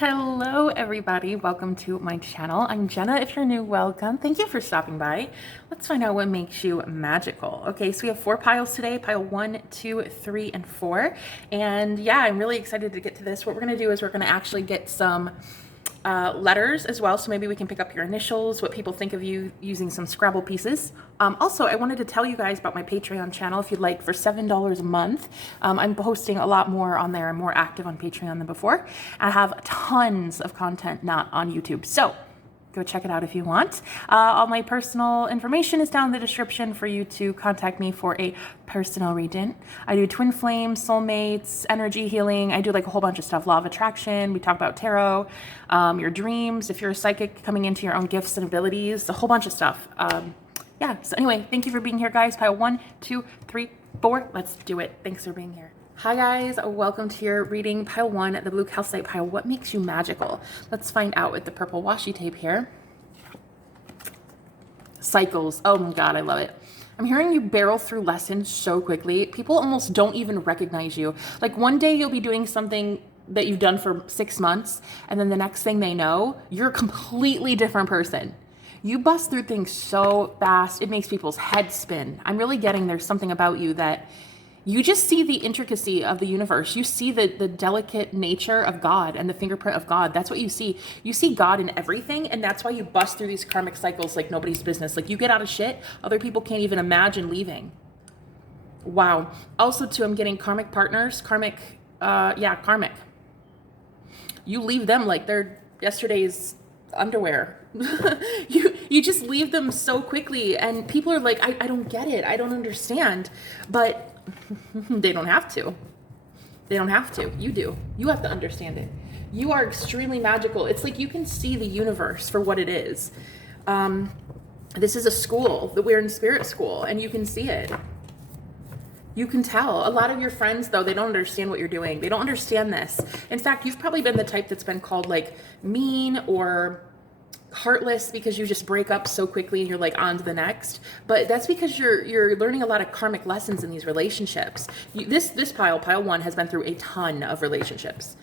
Hello everybody, welcome to my channel. I'm Jenna. If you're new, welcome. Thank you for stopping by. Let's find out what makes you magical. Okay, so we have 4 piles today, pile 1, 2, 3, and 4. And yeah, I'm really excited to get to this. What we're gonna do is we're gonna actually get some letters as well, so maybe we can pick up your initials, what people think of you, using some Scrabble pieces. Also, I wanted to tell you guys about my Patreon channel. If you'd like, for $7 a month, I'm posting a lot more on there. I'm more active on Patreon than before. I have tons of content not on YouTube, so go check it out if you want. All my personal information is down in the description for you to contact me for a personal reading. I do twin flames, soulmates, energy healing. I do like a whole bunch of stuff. Law of attraction. We talk about tarot, your dreams. If you're a psychic, coming into your own gifts and abilities, a whole bunch of stuff. Yeah. So anyway, thank you for being here, guys. Pile 1, 2, 3, 4. Let's do it. Thanks for being here. Hi guys, welcome to your reading. Pile 1, the blue calcite pile. What makes you magical? Let's find out with the purple washi tape here. Cycles. Oh my god, I love it. I'm hearing you barrel through lessons so quickly. People almost don't even recognize you. Like one day you'll be doing something that you've done for 6 months, and then the next thing they know, you're a completely different person. You bust through things so fast, it makes people's heads spin. I'm really getting there's something about you that you just see the intricacy of the universe. You see the delicate nature of God and the fingerprint of God. That's what you see. You see God in everything, and that's why you bust through these karmic cycles like nobody's business. Like you get out of shit, other people can't even imagine leaving. Wow. Also, too, I'm getting karmic partners. Karmic. You leave them like they're yesterday's underwear. you just leave them so quickly, and people are like, I don't get it. I don't understand. But they don't have to. They don't have to. You do. You have to understand it. You are extremely magical. It's like you can see the universe for what it is. This is a school that we're in spirit school, and you can see it. You can tell. A lot of your friends, though, they don't understand what you're doing. They don't understand this. In fact, you've probably been the type that's been called like mean or heartless because you just break up so quickly and you're like on to the next. But that's because you're learning a lot of karmic lessons in these relationships. This pile 1 has been through a ton of relationships.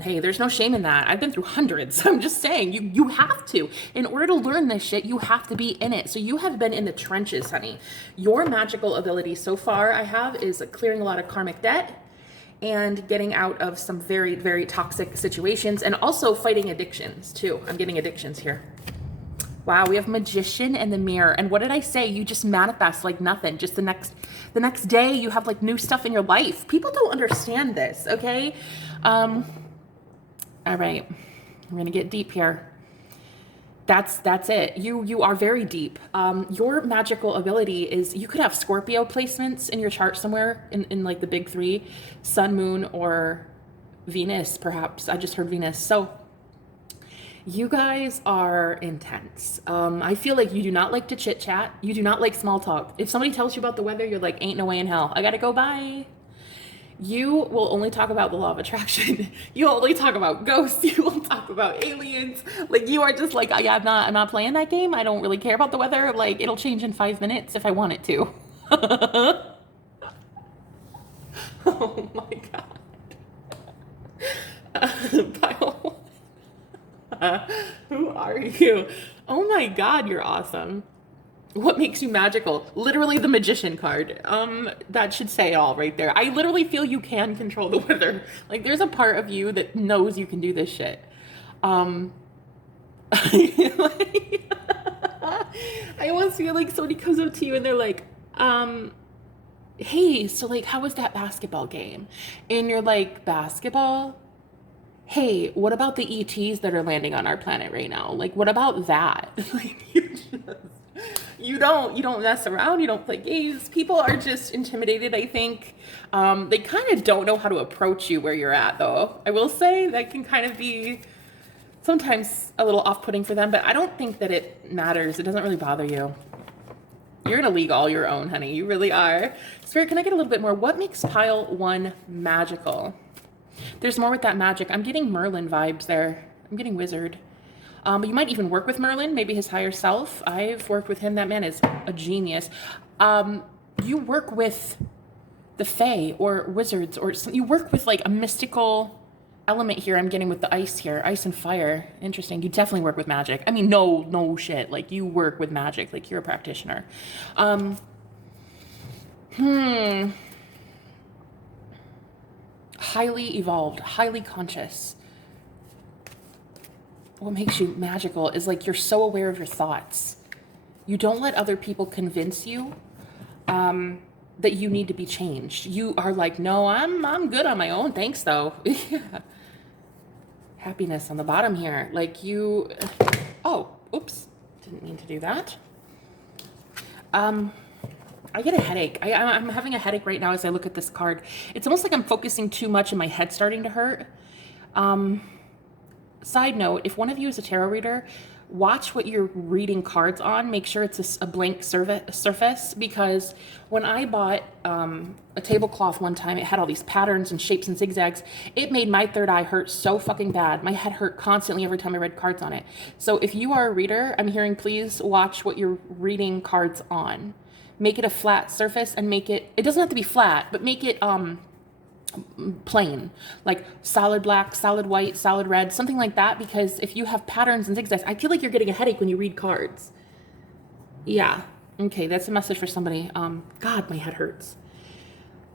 Hey, there's no shame in that. I've been through hundreds. I'm just saying, you have to. In order to learn this shit, you have to be in it. So you have been in the trenches, honey. Your magical ability so far I have is clearing a lot of karmic debt and getting out of some very, very toxic situations, and also fighting addictions too. I'm getting addictions here. Wow, we have Magician and the Mirror. And what did I say? You just manifest like nothing. Just the next day you have like new stuff in your life. People don't understand this, okay? All right, we're gonna get deep here. That's it. You are very deep. Your magical ability is you could have Scorpio placements in your chart somewhere in like the big 3, Sun, Moon, or Venus, perhaps. I just heard Venus. So you guys are intense. I feel like you do not like to chit chat. You do not like small talk. If somebody tells you about the weather, you're like, ain't no way in hell. I gotta go, bye. You will only talk about the law of attraction. You'll only talk about ghosts. You will talk about aliens. Like you are just like, yeah, I'm not playing that game. I don't really care about the weather. Like it'll change in 5 minutes if I want it to. Oh my god. Pile 1. Who are you? Oh my god, you're awesome. What makes you magical? Literally the Magician card. That should say it all right there. I literally feel you can control the weather. Like there's a part of you that knows you can do this shit. I almost feel like somebody comes up to you and they're like, hey, so like how was that basketball game? And you're like, basketball? Hey, what about the ETs that are landing on our planet right now? Like what about that? Like you don't mess around. You don't play games. People are just intimidated, I think. They kind of don't know how to approach you where you're at, though. I will say that can kind of be sometimes a little off-putting for them, but I don't think that it matters. It doesn't really bother you. You're in a league all your own, honey. You really are. Spirit, can I get a little bit more? What makes pile 1 magical? There's more with that magic. I'm getting Merlin vibes there. I'm getting wizard. You might even work with Merlin, maybe his higher self. I've worked with him. That man is a genius. You work with the Fae or wizards, or you work with like a mystical element here I'm getting with the ice here. Ice and fire. Interesting. You definitely work with magic. I mean, no shit. Like, you work with magic. Like, you're a practitioner. Highly evolved, highly conscious. What makes you magical is like you're so aware of your thoughts. You don't let other people convince you that you need to be changed. You are like, no, I'm good on my own. Thanks, though. Yeah. Happiness on the bottom here. Like you, oh, oops, didn't mean to do that. I get a headache. I'm having a headache right now as I look at this card. It's almost like I'm focusing too much and my head's starting to hurt. Side note, if one of you is a tarot reader, watch what you're reading cards on. Make sure it's a blank surface, because when I bought a tablecloth one time, it had all these patterns and shapes and zigzags. It made my third eye hurt so fucking bad. My head hurt constantly every time I read cards on it. So if you are a reader, I'm hearing, please watch what you're reading cards on. Make it a flat surface and make it doesn't have to be flat, but make it plain, like solid black, solid white, solid red, something like that. Because if you have patterns and zigzags, I feel like you're getting a headache when you read cards. Yeah. Okay, that's a message for somebody. God, my head hurts.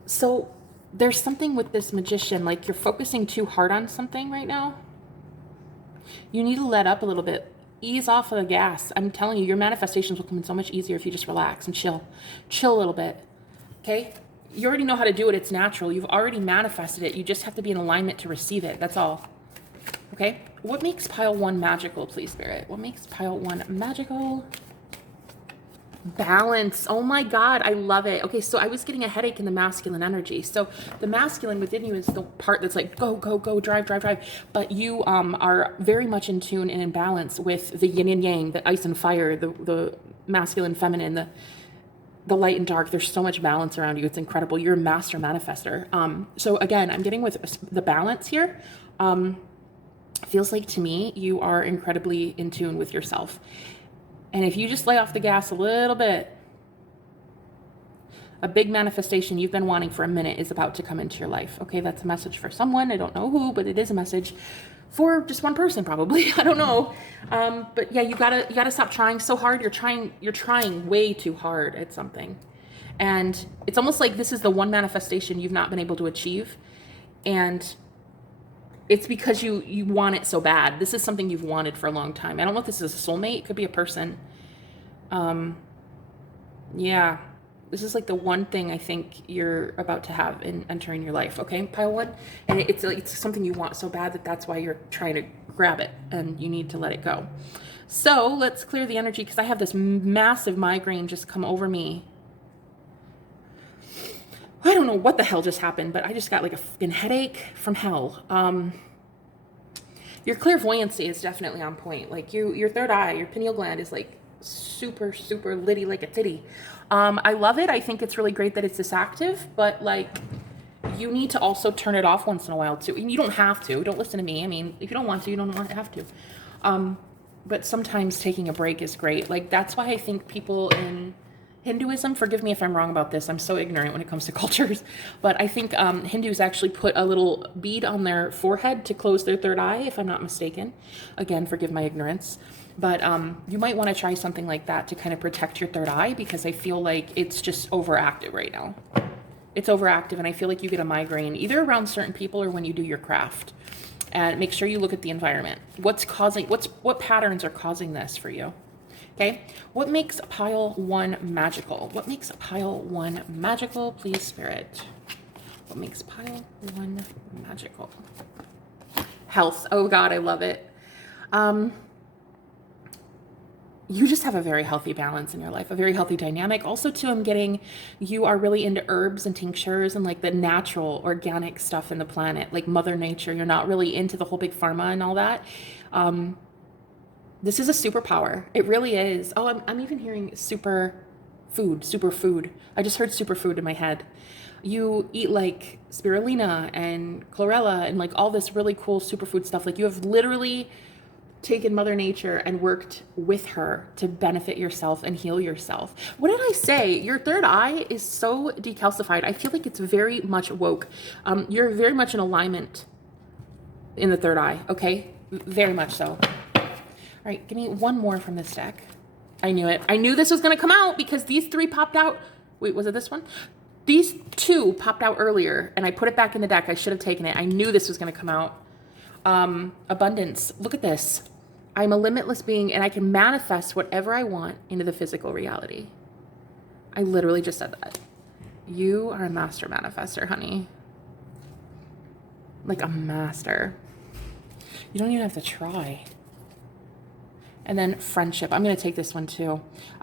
So there's something with this magician, like you're focusing too hard on something right now. You need to let up a little bit. Ease off of the gas. I'm telling you, your manifestations will come in so much easier if you just relax and chill. Chill a little bit. Okay? You already know how to do it. It's natural. You've already manifested it. You just have to be in alignment to receive it. That's all. Okay? What makes pile 1 magical, please, Spirit? What makes pile 1 magical? Balance. Oh my God, I love it. Okay, so I was getting a headache in the masculine energy. So the masculine within you is the part that's like, go, go, go, drive, drive, drive. But you are very much in tune and in balance with the yin and yang, the ice and fire, the masculine, feminine, the light and dark. There's so much balance around you. It's incredible. You're a master manifester. So again, I'm getting with the balance here. Feels like to me, you are incredibly in tune with yourself. And if you just lay off the gas a little bit, a big manifestation you've been wanting for a minute is about to come into your life. Okay, that's a message for someone. I don't know who, but it is a message for just one person probably. I don't know. But yeah, you gotta stop trying so hard. You're trying way too hard at something. And it's almost like this is the one manifestation you've not been able to achieve. And it's because you want it so bad. This is something you've wanted for a long time. I don't know if this is a soulmate. It could be a person. Yeah. This is like the one thing I think you're about to have in entering your life. Okay, pile 1. And it's something you want so bad that's why you're trying to grab it and you need to let it go. So let's clear the energy, because I have this massive migraine just come over me. I don't know what the hell just happened, but I just got like a fucking headache from hell. Your clairvoyancy is definitely on point. Like your third eye, your pineal gland is like super, super litty like a titty. I love it. I think it's really great that it's this active, but like you need to also turn it off once in a while too. And you don't have to. Don't listen to me. I mean, if you don't want to, you don't have to. But sometimes taking a break is great. Like that's why I think people in Hinduism, forgive me if I'm wrong about this, I'm so ignorant when it comes to cultures, but I think Hindus actually put a little bead on their forehead to close their third eye, if I'm not mistaken. Again, forgive my ignorance. But you might want to try something like that to kind of protect your third eye, because I feel like it's just overactive right now. It's overactive, and I feel like you get a migraine either around certain people or when you do your craft. And make sure you look at the environment. What patterns are causing this for you? Okay, what makes pile 1 magical? What makes pile 1 magical, please, Spirit? What makes pile 1 magical? Health. Oh God, I love it. You just have a very healthy balance in your life, a very healthy dynamic. Also, too, I'm getting you are really into herbs and tinctures and like the natural, organic stuff in the planet, like Mother Nature. You're not really into the whole big pharma and all that. This is a superpower. It really is. Oh, I'm even hearing superfood. I just heard superfood in my head. You eat like spirulina and chlorella and like all this really cool superfood stuff. Like you have literally taken Mother Nature and worked with her to benefit yourself and heal yourself. What did I say? Your third eye is so decalcified. I feel like it's very much woke. You're very much in alignment in the third eye, okay? Very much so. All right, give me one more from this deck. I knew it. I knew this was going to come out because these three popped out. Wait, was it this one? These two popped out earlier, and I put it back in the deck. I should have taken it. I knew this was going to come out. Abundance. Look at this. I'm a limitless being, and I can manifest whatever I want into the physical reality. I literally just said that. You are a master manifester, honey. Like a master. You don't even have to try. And then friendship. I'm going to take this one too.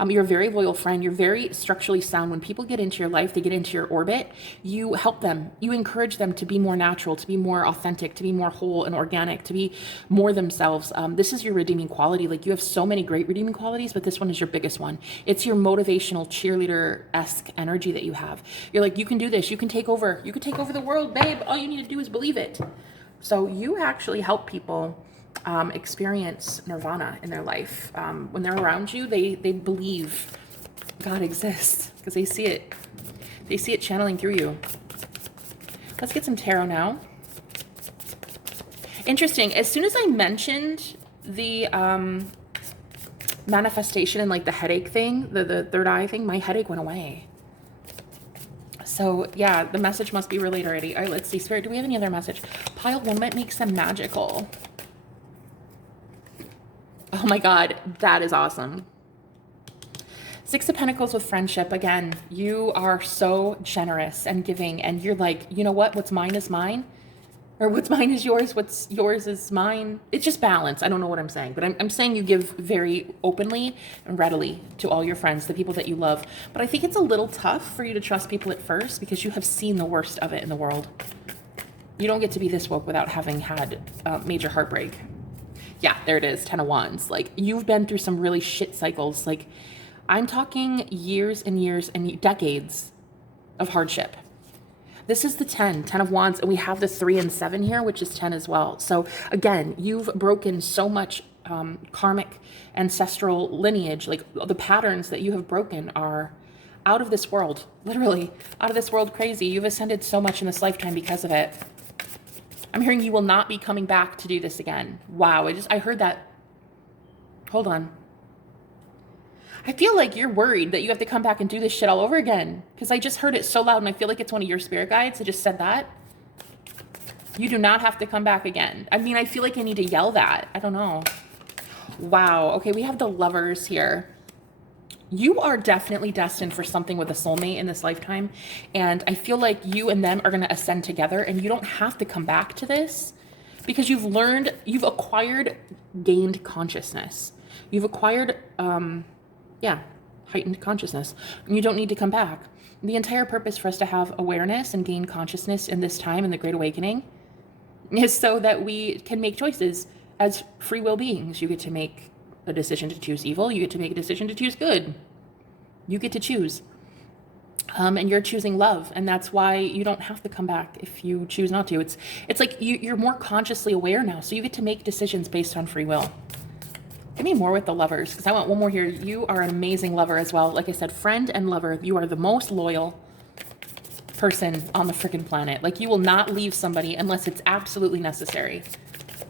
You're a very loyal friend. You're very structurally sound. When people get into your life, they get into your orbit, you help them. You encourage them to be more natural, to be more authentic, to be more whole and organic, to be more themselves. This is your redeeming quality. Like, you have so many great redeeming qualities, but this one is your biggest one. It's your motivational cheerleader-esque energy that you have. You're like, you can do this. You can take over. You can take over the world, babe. All you need to do is believe it. So you actually help people experience nirvana in their life. When they're around you, they believe God exists because they see it. They see it channeling through you. Let's get some tarot now. Interesting. As soon as I mentioned the manifestation and like the headache thing, the third eye thing, my headache went away. So yeah, the message must be relayed already. All right, let's see. Spirit, do we have any other message? Pile one might makes them magical. Oh my God, that is awesome. Six of Pentacles with friendship. Again, you are so generous and giving, and you're like, you know what? What's mine is mine, or what's mine is yours. What's yours is mine. It's just balance. I don't know what I'm saying, but I'm saying you give very openly and readily to all your friends, the people that you love. But I think it's a little tough for you to trust people at first because you have seen the worst of it in the world. You don't get to be this woke without having had major heartbreak. Yeah, there it is, 10 of Wands. Like, you've been through some really shit cycles. Like, I'm talking years and years and decades of hardship. This is the 10 of Wands, and we have the 3 and 7 here, which is 10 as well. So again, you've broken so much karmic ancestral lineage. Like, the patterns that you have broken are out of this world, literally out of this world crazy. You've ascended so much in this lifetime because of it. I'm hearing you will not be coming back to do this again. Wow, I heard that. Hold on. I feel like you're worried that you have to come back and do this shit all over again, because I just heard it so loud, and I feel like it's one of your spirit guides that just said that. You do not have to come back again. I mean, I feel like I need to yell that. I don't know. Wow. Okay, we have the Lovers here. You are definitely destined for something with a soulmate in this lifetime. And I feel like you and them are going to ascend together, and you don't have to come back to this because you've learned, you've acquired gained consciousness. You've acquired, heightened consciousness. And you don't need to come back. The entire purpose for us to have awareness and gain consciousness in this time, in the Great Awakening, is so that we can make choices as free will beings. You get to make a decision to choose evil. You get to make a decision to choose good. You get to choose. And you're choosing love. And that's why you don't have to come back if you choose not to. It's like you're more consciously aware now. So you get to make decisions based on free will. Give me more with the Lovers, because I want one more here. You are an amazing lover as well. Like I said, friend and lover. You are the most loyal person on the freaking planet. Like, you will not leave somebody unless it's absolutely necessary.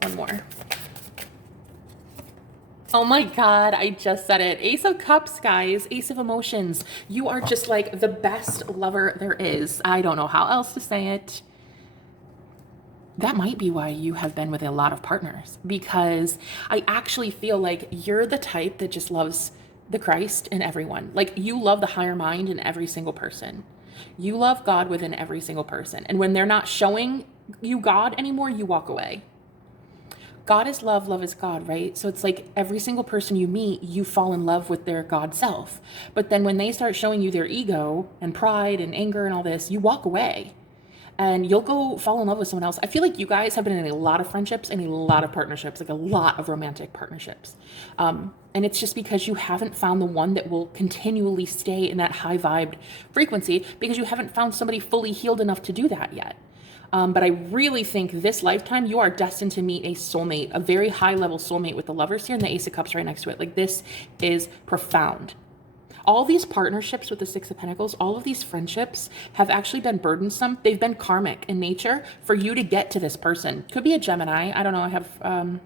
One more. Oh my God, I just said it. Ace of Cups, guys. Ace of Emotions. You are just like the best lover there is. I don't know how else to say it. That might be why you have been with a lot of partners, because I actually feel like you're the type that just loves the Christ in everyone. Like, you love the higher mind in every single person. You love God within every single person. And when they're not showing you God anymore, you walk away. God is love, love is God, right? So it's like every single person you meet, you fall in love with their God self. But then when they start showing you their ego and pride and anger and all this, you walk away and you'll go fall in love with someone else. I feel like you guys have been in a lot of friendships and a lot of partnerships, like a lot of romantic partnerships. And it's just because you haven't found the one that will continually stay in that high vibed frequency, because you haven't found somebody fully healed enough to do that yet. But I really think this lifetime, you are destined to meet a soulmate, a very high level soulmate with the Lovers here and the Ace of Cups right next to it. Like, this is profound. all these partnerships with the Six of Pentacles, all of these friendships have actually been burdensome. They've been karmic in nature for you to get to this person. Could be a Gemini. I don't know. I have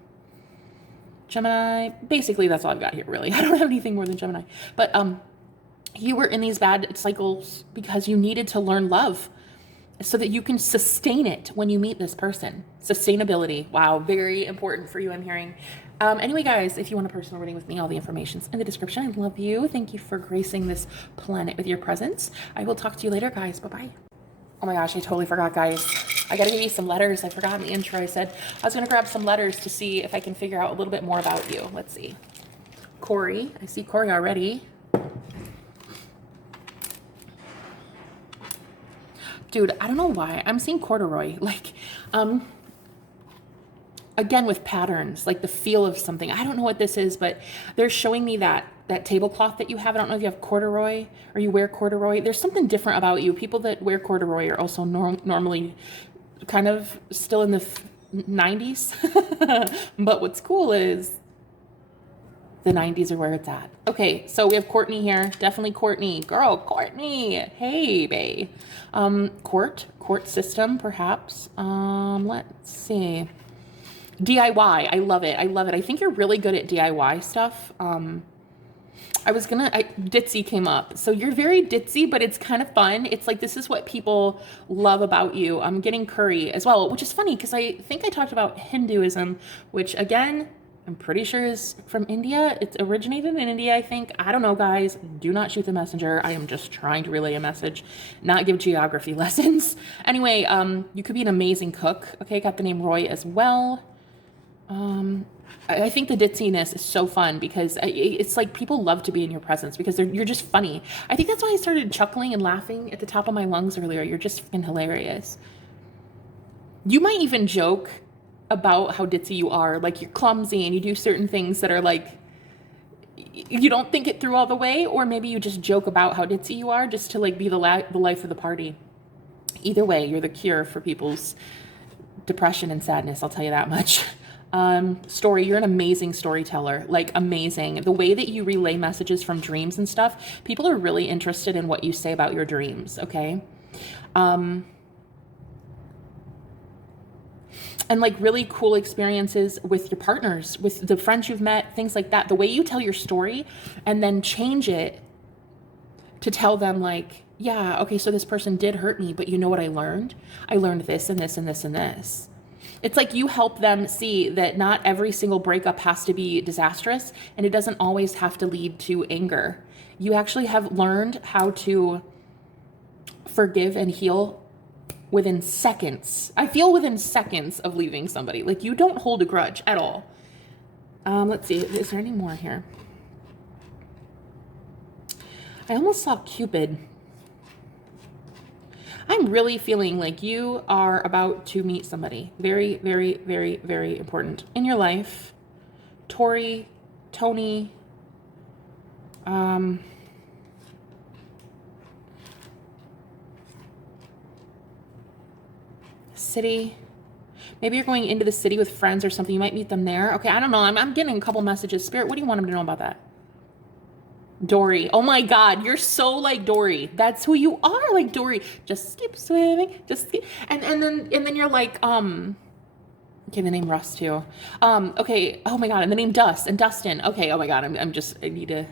Gemini. Basically, that's all I've got here, really. I don't have anything more than Gemini. But you were in these bad cycles because you needed to learn love so that you can sustain it when you meet this person. Sustainability. Wow, very important for you, I'm hearing. Anyway, guys, if you want a personal reading with me, all the information's in the description. I love you. Thank you for gracing this planet with your presence. I will talk to you later, guys. Bye-bye. Oh my gosh, I totally forgot, guys. I gotta give you some letters. I forgot in the intro I said I was gonna grab some letters to see if I can figure out a little bit more about you. Let's see. Corey. I see Corey already. Dude, I don't know why. I'm seeing corduroy. Like, again, with patterns, like the feel of something. I don't know what this is, but they're showing me that tablecloth that you have. I don't know if you have corduroy or you wear corduroy. There's something different about you. People that wear corduroy are also normally kind of still in the 90s. But what's cool is the 90s are where it's at. Okay, so we have Courtney here. Definitely Courtney. Girl, Courtney. Hey, bae. Court system, perhaps. Let's see. DIY. I love it. I love it. I think you're really good at DIY stuff. Ditzy came up. So you're very ditzy, but it's kind of fun. It's like, this is what people love about you. I'm getting curry as well, which is funny because I think I talked about Hinduism, which again, I'm pretty sure is from India. It's originated in India, I think. I don't know, guys. Do not shoot the messenger. I am just trying to relay a message, not give geography lessons. Anyway, you could be an amazing cook. Okay, got the name Roy as well. I think the ditziness is so fun because it's like people love to be in your presence because you're just funny. I think that's why I started chuckling and laughing at the top of my lungs earlier. You're just freaking hilarious. You might even joke about how ditzy you are, like you're clumsy and you do certain things that are like, you don't think it through all the way, or maybe you just joke about how ditzy you are just to like be the life of the party. Either way, you're the cure for people's depression and sadness, I'll tell you that much. Story, you're an amazing storyteller, like amazing. The way that you relay messages from dreams and stuff, people are really interested in what you say about your dreams, okay? And like really cool experiences with your partners, with the friends you've met, things like that. The way you tell your story and then change it to tell them like, yeah, okay, so this person did hurt me, but you know what I learned? I learned this and this and this and this. It's like you help them see that not every single breakup has to be disastrous and it doesn't always have to lead to anger. You actually have learned how to forgive and heal within seconds. I feel within seconds of leaving somebody. Like you don't hold a grudge at all. Let's see. Is there any more here? I almost saw Cupid. I'm really feeling like you are about to meet somebody very, very, very, very important in your life. Tori, Tony, city. Maybe you're going into the city with friends or something. You might meet them there. Okay, I don't know. I'm getting a couple messages. Spirit, what do you want them to know about that? Dory. Oh my God, you're so like Dory. That's who you are, like Dory. Just keep swimming. Just keep, and then you're like, okay, the name Russ too. Okay, oh my God, and the name Dust and Dustin. Okay, oh my God, I need to,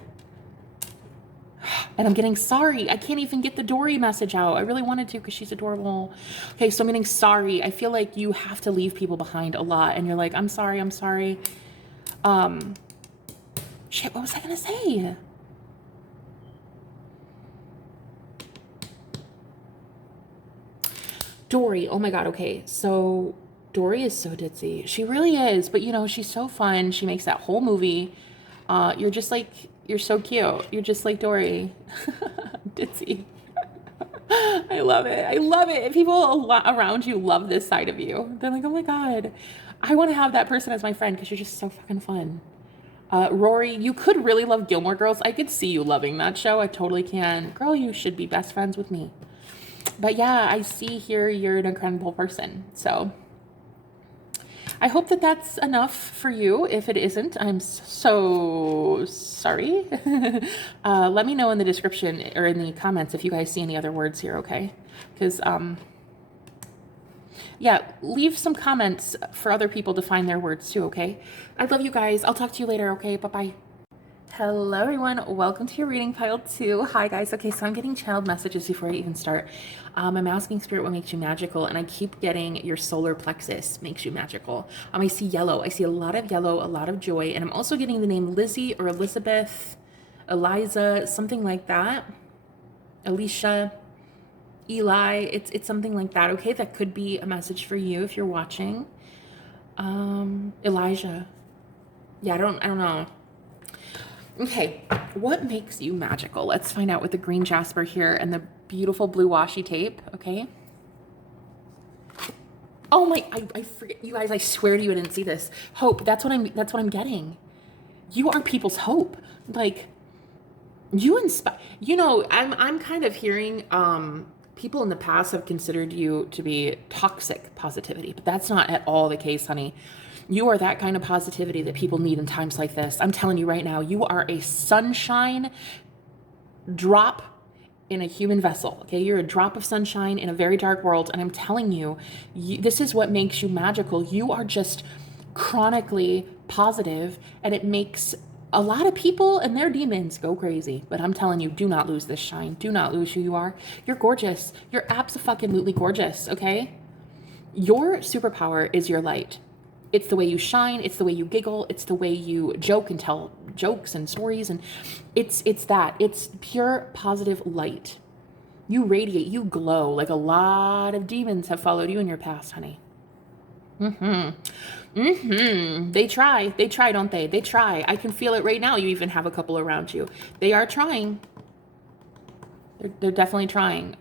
and I'm getting sorry. I can't even get the Dory message out. I really wanted to because she's adorable. Okay, so I'm getting sorry. I feel like you have to leave people behind a lot and you're like, I'm sorry. Shit, what was I gonna say? Dory, oh my God, okay, so Dory is so ditzy. She really is, but you know, she's so fun. She makes that whole movie. You're just like, you're so cute. You're just like Dory. Ditzy. I love it. I love it. People around you love this side of you. They're like, oh my God, I want to have that person as my friend because you're just so fucking fun. Rory, you could really love Gilmore Girls. I could see you loving that show. I totally can. Girl, you should be best friends with me. But yeah, I see here you're an incredible person. So I hope that that's enough for you. If it isn't, I'm so sorry. Let me know in the description or in the comments if you guys see any other words here, okay? Because, yeah, leave some comments for other people to find their words too, okay? I love you guys. I'll talk to you later, okay? Bye-bye. Hello everyone, welcome to your reading pile 2. Hi guys. Okay, so I'm getting channeled messages before I even start. I'm asking Spirit what makes you magical, and I keep getting your solar plexus makes you magical. I see yellow. I see a lot of yellow, a lot of joy, and I'm also getting the name Lizzie or Elizabeth, Eliza, something like that. Alicia, Eli, it's something like that. Okay, that could be a message for you if you're watching. Elijah. Yeah, I don't know. Okay, what makes you magical? Let's find out with the green jasper here and the beautiful blue washi tape, okay? Oh my, I forget, you guys, I swear to you I didn't see this. Hope, that's what I'm getting. You are people's hope. Like, you inspire, I'm kind of hearing, people in the past have considered you to be toxic positivity, but that's not at all the case, honey. You are that kind of positivity that people need in times like this. I'm telling you right now, you are a sunshine drop in a human vessel, okay? You're a drop of sunshine in a very dark world, and I'm telling you, this is what makes you magical. You are just chronically positive, and it makes a lot of people and their demons go crazy. But I'm telling you, do not lose this shine. Do not lose who you are. You're gorgeous. You're abso-fucking-lutely gorgeous, okay? Your superpower is your light. It's the way you shine. It's the way you giggle. It's the way you joke and tell jokes and stories. And it's that. It's pure positive light. You radiate. You glow. Like a lot of demons have followed you in your past, honey. They try. They try, don't they? They try. I can feel it right now. You even have a couple around you. They are trying. They're definitely trying.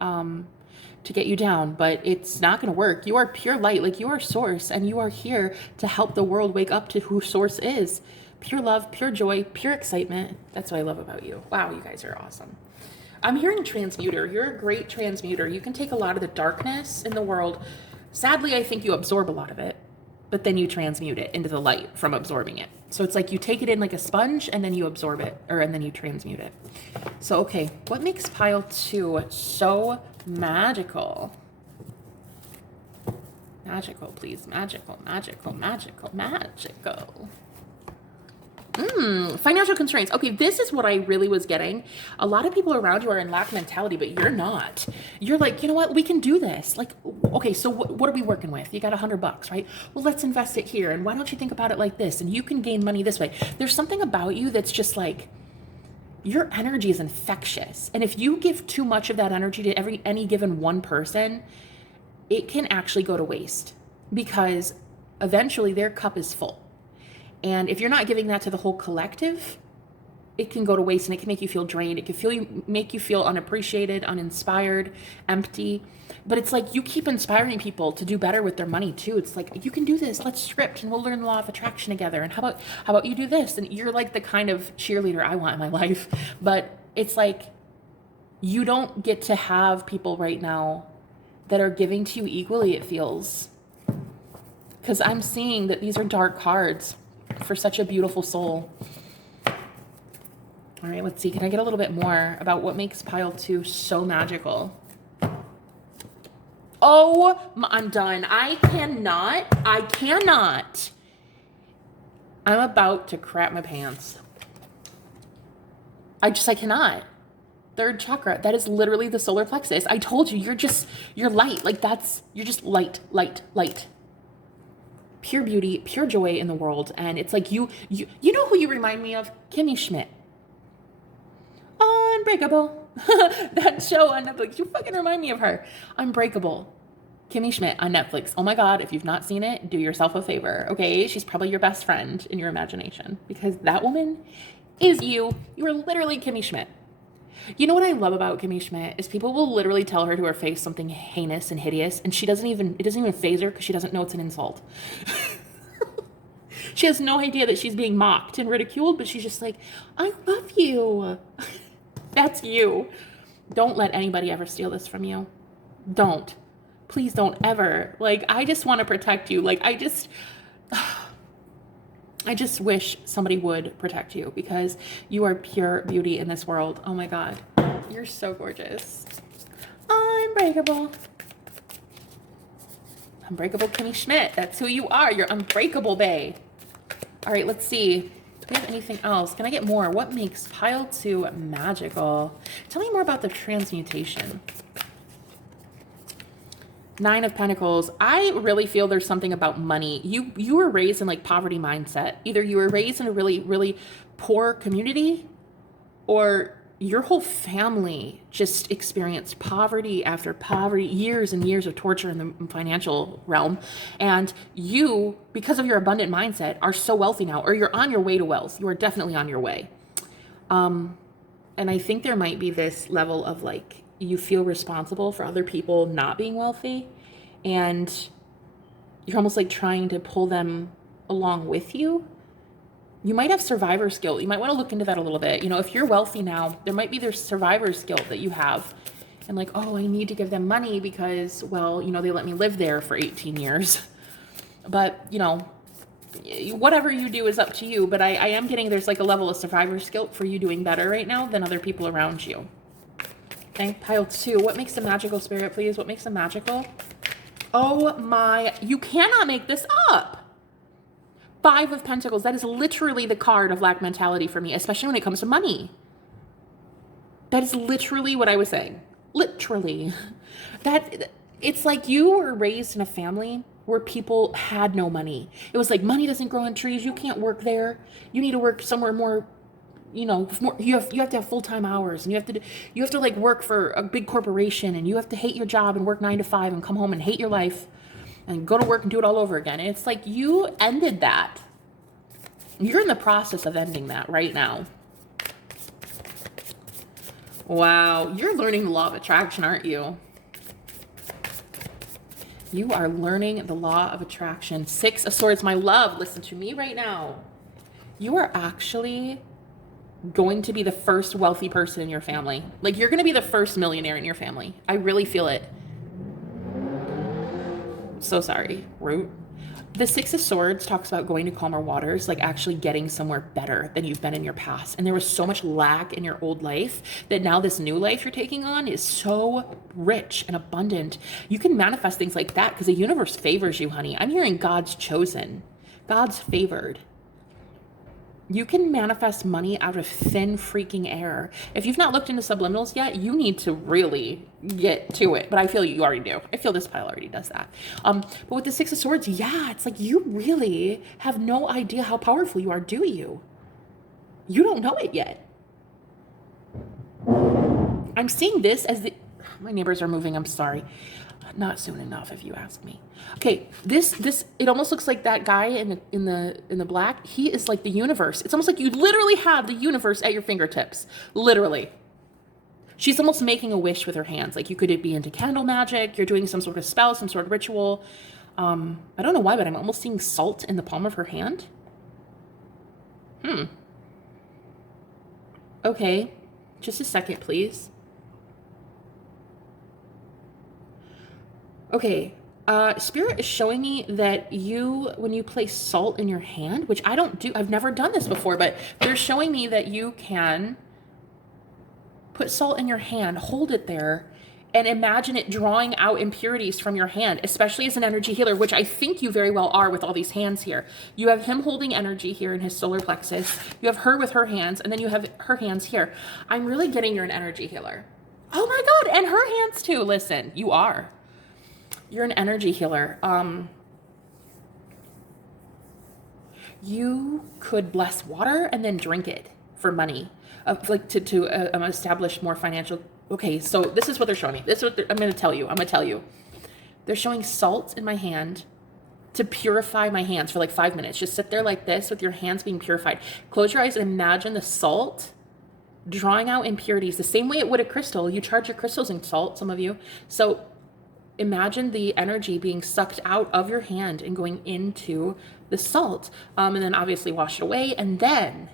To get you down, but it's not going to work. You are pure light, like you are source, and you are here to help the world wake up to who source is. Pure love, pure joy, pure excitement. That's what I love about you. Wow, you guys are awesome. I'm hearing transmuter. You're a great transmuter. You can take a lot of the darkness in the world. Sadly, I think you absorb a lot of it, but then you transmute it into the light from absorbing it. So it's like you take it in like a sponge and then you absorb it, and then you transmute it. So, okay, what makes pile 2 so magical? Magical, please. Magical, magical, magical, magical. Financial constraints. Okay, this is what I really was getting. A lot of people around you are in lack mentality, but you're not. You're like, you know what? We can do this. Like, okay, so what are we working with? You got $100, right? Well, let's invest it here. And why don't you think about it like this? And you can gain money this way. There's something about you that's just like, your energy is infectious. And if you give too much of that energy to any given one person, it can actually go to waste because eventually their cup is full. And if you're not giving that to the whole collective, it can go to waste and it can make you feel drained. It can make you feel unappreciated, uninspired, empty. But it's like you keep inspiring people to do better with their money too. It's like, you can do this. Let's script and we'll learn the law of attraction together. And how about you do this? And you're like the kind of cheerleader I want in my life. But it's like you don't get to have people right now that are giving to you equally, it feels. Because I'm seeing that these are dark cards for such a beautiful soul. All right, let's see. Can I get a little bit more about what makes pile 2 so magical? Oh, I'm done. I cannot. I'm about to crap my pants. I cannot. Third chakra. That is literally the solar plexus. I told you, you're light. Like you're just light. Pure beauty, pure joy in the world. And it's like you know who you remind me of? Kimmy Schmidt. Unbreakable. That show on Netflix. You fucking remind me of her. Unbreakable. Kimmy Schmidt on Netflix. Oh my God, if you've not seen it, do yourself a favor, okay? She's probably your best friend in your imagination because that woman is you. You are literally Kimmy Schmidt. You know what I love about Kimmy Schmidt is people will literally tell her to her face something heinous and hideous, and it doesn't even faze her because she doesn't know it's an insult. She has no idea that she's being mocked and ridiculed, but she's just like, I love you. That's you. Don't let anybody ever steal this from you. Don't. Please don't ever. Like, I just want to protect you. Like, I just wish somebody would protect you because you are pure beauty in this world. Oh my God. You're so gorgeous. Unbreakable. Unbreakable Kimmy Schmidt. That's who you are. You're unbreakable, bae. All right, let's see. Do we have anything else? Can I get more? What makes pile 2 magical? Tell me more about the transmutation. 9 of Pentacles. I really feel there's something about money. You were raised in like poverty mindset. Either you were raised in a really, really poor community, or your whole family just experienced poverty after poverty, years and years of torture in the financial realm. And you, because of your abundant mindset, are so wealthy now, or you're on your way to wealth. You are definitely on your way. And I think there might be this level of like, you feel responsible for other people not being wealthy, and you're almost like trying to pull them along with you. You might have survivor's guilt. You might want to look into that a little bit. You know, if you're wealthy now, there might be this survivor's guilt that you have. And like, oh, I need to give them money because, well, you know, they let me live there for 18 years. But, you know, whatever you do is up to you. But I am getting there's like a level of survivor's guilt for you doing better right now than other people around you. Okay, pile 2. What makes them magical, Spirit, please? What makes them magical? Oh my, you cannot make this up. 5 of Pentacles. That is literally the card of lack mentality for me, especially when it comes to money. That is literally what I was saying. Literally. That it's like you were raised in a family where people had no money. It was like money doesn't grow on trees. You can't work there. You need to work somewhere more, you know, more, you have to have full-time hours, and you have to like work for a big corporation, and you have to hate your job and work 9 to 5 and come home and hate your life and go to work and do it all over again. And it's like you ended that. You're in the process of ending that right now. Wow, you're learning the law of attraction, aren't you? You are learning the law of attraction. 6 of Swords, my love, listen to me right now. You are actually going to be the first wealthy person in your family. Like, you're going to be the first millionaire in your family. I really feel it. So sorry, Root. The 6 of Swords talks about going to calmer waters, like actually getting somewhere better than you've been in your past. And there was so much lack in your old life that now this new life you're taking on is so rich and abundant. You can manifest things like that because the universe favors you, honey. I'm hearing God's chosen. God's favored. You can manifest money out of thin freaking air. If you've not looked into subliminals yet, you need to really get to it. But I feel you already do. I feel this pile already does that. But with the 6 of Swords, yeah, it's like you really have no idea how powerful you are, do you? You don't know it yet. I'm seeing this as the... My neighbors are moving, I'm sorry. Not soon enough, if you ask me. Okay, this it almost looks like that guy in the black. He is like the universe. It's almost like you literally have the universe at your fingertips. Literally. She's almost making a wish with her hands. Like you could be into candle magic. You're doing some sort of spell, some sort of ritual. I don't know why, but I'm almost seeing salt in the palm of her hand. Okay, just a second, please. Okay, Spirit is showing me that when you place salt in your hand, which I don't do, I've never done this before, but they're showing me that you can put salt in your hand, hold it there, and imagine it drawing out impurities from your hand, especially as an energy healer, which I think you very well are with all these hands here. You have him holding energy here in his solar plexus. You have her with her hands, and then you have her hands here. I'm really getting you're an energy healer. Oh my God, and her hands too. Listen, you are. You're an energy healer. You could bless water and then drink it for money, like to establish more financial. Okay, so this is what they're showing me. This is what I'm going to tell you. I'm going to tell you. They're showing salt in my hand to purify my hands for like 5 minutes. Just sit there like this with your hands being purified. Close your eyes and imagine the salt drawing out impurities the same way it would a crystal. You charge your crystals in salt, some of you. So imagine the energy being sucked out of your hand and going into the salt. And then obviously wash it away. And then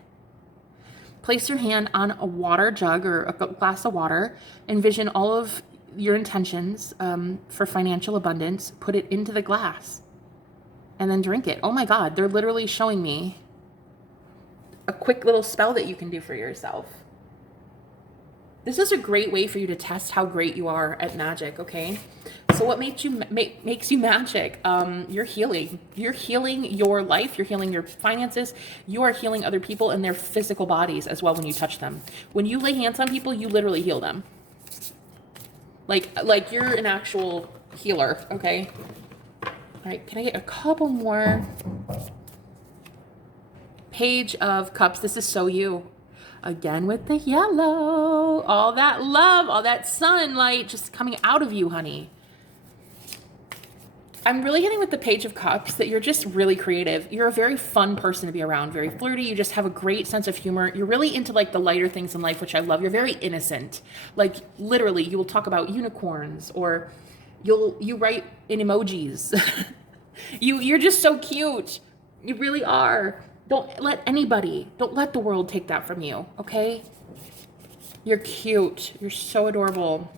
place your hand on a water jug or a glass of water. Envision all of your intentions for financial abundance. Put it into the glass. and then drink it. Oh my God, they're literally showing me a quick little spell that you can do for yourself. This is a great way for you to test how great you are at magic, okay? So what makes you magic? You're healing. You're healing your life. You're healing your finances. You are healing other people and their physical bodies as well when you touch them. When you lay hands on people, you literally heal them. Like you're an actual healer, okay? All right, can I get a couple more? Page of Cups. This is so you. Again with the yellow. All that love, all that sunlight just coming out of you, honey. I'm really getting with the Page of Cups that you're just really creative. You're a very fun person to be around, very flirty. You just have a great sense of humor. You're really into like the lighter things in life, which I love. You're very innocent. Like literally, you will talk about unicorns or you write in emojis. You're just so cute. You really are. Don't let the world take that from you, okay? You're cute. You're so adorable.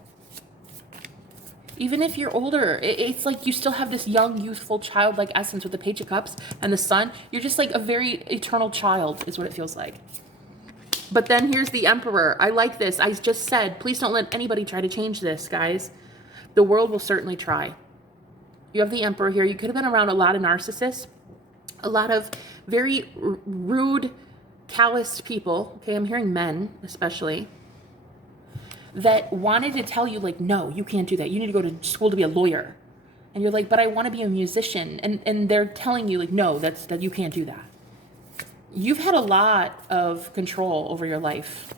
Even if you're older, it's like you still have this young, youthful, childlike essence with the Page of Cups and the Sun. You're just like a very eternal child is what it feels like. But then here's the Emperor. I like this. I just said, please don't let anybody try to change this, guys. The world will certainly try. You have the Emperor here. You could have been around a lot of narcissists, a lot of very rude, calloused people. Okay, I'm hearing men especially, that wanted to tell you like, no, you can't do that. You need to go to school to be a lawyer. And you're like, but I want to be a musician. And they're telling you like, no, that you can't do that. You've had a lot of control over your life,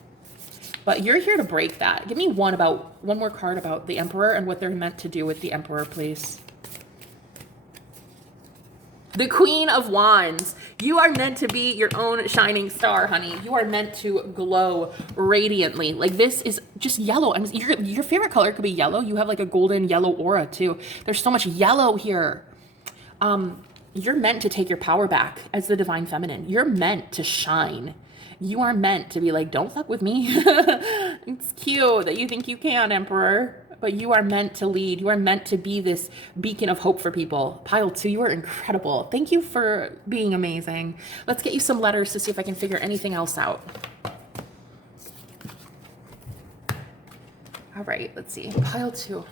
but you're here to break that. Give me one more card about the Emperor and what they're meant to do with the Emperor, please. The Queen of Wands. You are meant to be your own shining star, honey. You are meant to glow radiantly. Like this is just yellow. And your favorite color could be yellow. You have like a golden yellow aura too. There's so much yellow here. You're meant to take your power back as the divine feminine. You're meant to shine. You are meant to be like, don't fuck with me. It's cute that you think you can, Emperor. But you are meant to lead. You are meant to be this beacon of hope for people. Pile 2, you are incredible. Thank you for being amazing. Let's get you some letters to see if I can figure anything else out. All right, let's see. Pile 2.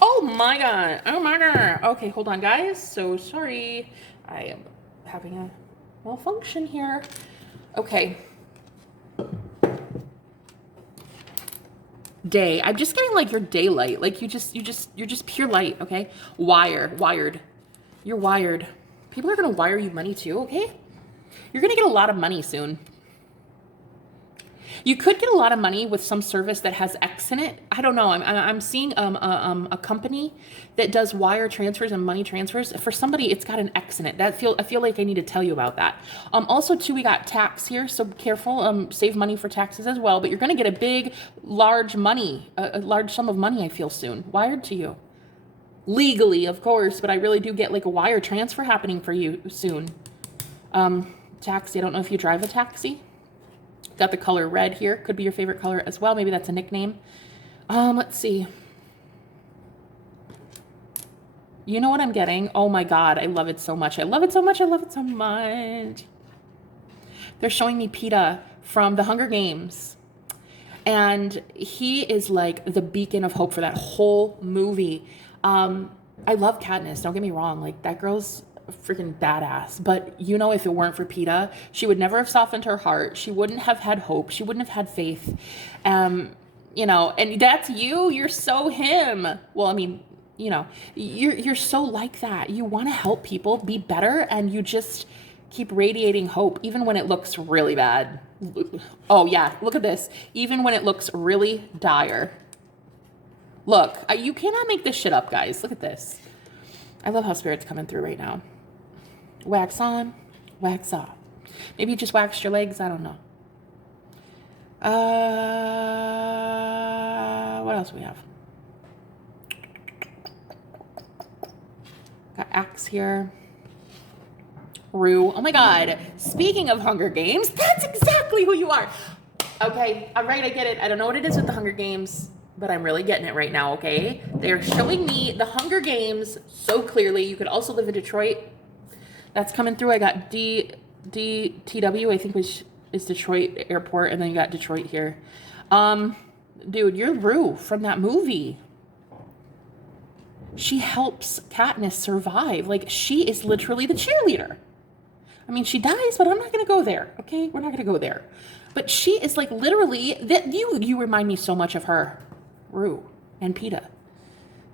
Oh my God. Oh my God. Okay, hold on, guys. So sorry. I am having a malfunction here. Okay. Day. I'm just getting like your daylight. Like you're just pure light, okay? Wired. You're wired. People are gonna wire you money too, okay? You're gonna get a lot of money soon. You could get a lot of money with some service that has X in it. I don't know. I'm seeing a company that does wire transfers and money transfers. For somebody, it's got an X in it. I feel like I need to tell you about that. Also, too, we got tax here, so careful. Save money for taxes as well. But you're going to get a big, large money, a large sum of money. I feel soon wired to you, legally, of course. But I really do get like a wire transfer happening for you soon. Taxi. I don't know if you drive a taxi. Got the color red here. Could be your favorite color as well. Maybe that's a nickname. Let's see. You know what I'm getting? Oh my God. I love it so much. I love it so much. I love it so much. They're showing me PETA from the Hunger Games. And he is like the beacon of hope for that whole movie. I love Katniss. Don't get me wrong. Like that girl's freaking badass, but you know, if it weren't for PETA, she would never have softened her heart. She wouldn't have had hope. She wouldn't have had faith. You know, and that's you. You're so him. Well, I mean, you know, you're so like that. You want to help people be better, and you just keep radiating hope, even when it looks really bad. Oh yeah, look at this. Even when it looks really dire. Look, you cannot make this shit up, guys. Look at this. I love how Spirit's coming through right now. Wax on, wax off. Maybe you just waxed your legs. I don't know. What else do we have? Got Axe here. Rue. Oh my God. Speaking of Hunger Games, that's exactly who you are. Okay. All right. I get it. I don't know what it is with the Hunger Games, but I'm really getting it right now, okay? They're showing me the Hunger Games so clearly. You could also live in Detroit. That's coming through. I got DTW, I think, which is Detroit Airport, and then you got Detroit here. Dude, you're Rue from that movie. She helps Katniss survive. Like, she is literally the cheerleader. I mean, she dies, but I'm not going to go there, okay? We're not going to go there. But she is like literally, you remind me so much of her. Rue and Peta.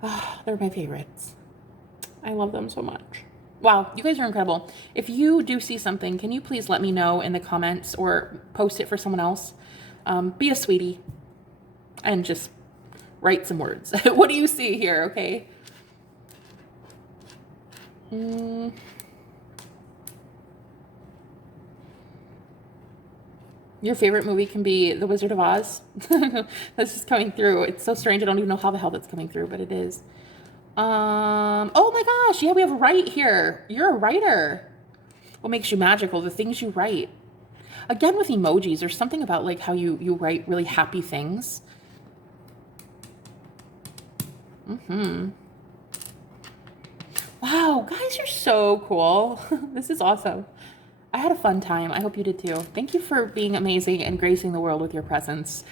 Oh, they're my favorites. I love them so much. Wow, you guys are incredible. If you do see something, can you please let me know in the comments or post it for someone else? Be a sweetie and just write some words. What do you see here, okay? Your favorite movie can be The Wizard of Oz. That's just coming through. It's so strange. I don't even know how the hell that's coming through, but it is. Oh my gosh. Yeah, we have a write here. You're a writer. What makes you magical? The things you write. Again, with emojis, there's something about like how you write really happy things. Wow, guys, you're so cool. This is awesome. I had a fun time. I hope you did too. Thank you for being amazing and gracing the world with your presence.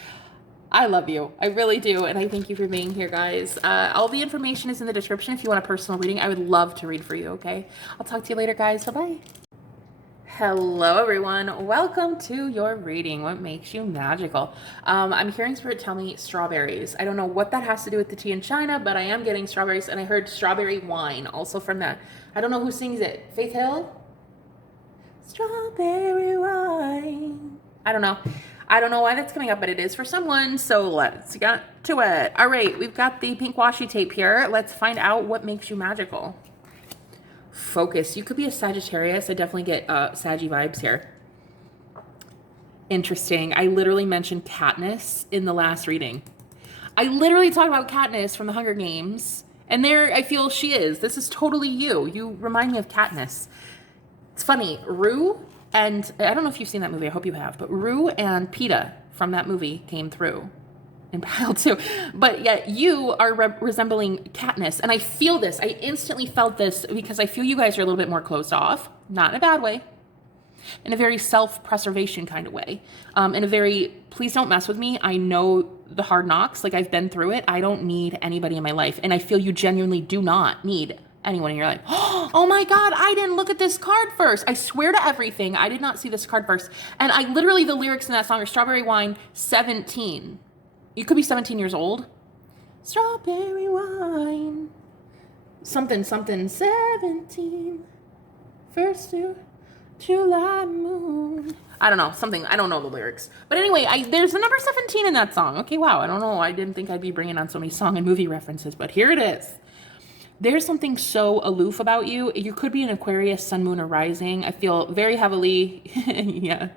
I love you. I really do. And I thank you for being here, guys. All the information is in the description if you want a personal reading. I would love to read for you, okay? I'll talk to you later, guys. Bye-bye. Hello, everyone. Welcome to your reading. What makes you magical? I'm hearing Spirit tell me strawberries. I don't know what that has to do with the tea in China, but I am getting strawberries. And I heard strawberry wine also from that. I don't know who sings it. Faith Hill? Strawberry wine. I don't know. I don't know why that's coming up, but it is for someone. So let's get to it. All right, we've got the pink washi tape here. Let's find out what makes you magical. Focus. You could be a Sagittarius. I definitely get Saggy vibes here. Interesting. I literally mentioned Katniss in the last reading. I literally talked about Katniss from the Hunger Games. And there I feel she is. This is totally you. You remind me of Katniss. It's funny, Rue, and I don't know if you've seen that movie, I hope you have, but Rue and Peta from that movie came through in pile 2. But yet you are resembling Katniss, and I feel this. I instantly felt this because I feel you guys are a little bit more closed off, not in a bad way, in a very self-preservation kind of way, in a very, please don't mess with me. I know the hard knocks, like I've been through it. I don't need anybody in my life, and I feel you genuinely do not need anyone in your life. Oh my God, I didn't look at this card first. I swear to everything, I did not see this card first. And I literally, the lyrics in that song are Strawberry Wine, 17. You could be 17 years old. Strawberry wine, something, 17. First July moon. I don't know, something, I don't know the lyrics. But anyway, there's the number 17 in that song. Okay, wow, I don't know. I didn't think I'd be bringing on so many song and movie references, but here it is. There's something so aloof about you. You could be an Aquarius, sun, moon, or rising. I feel very heavily, yes,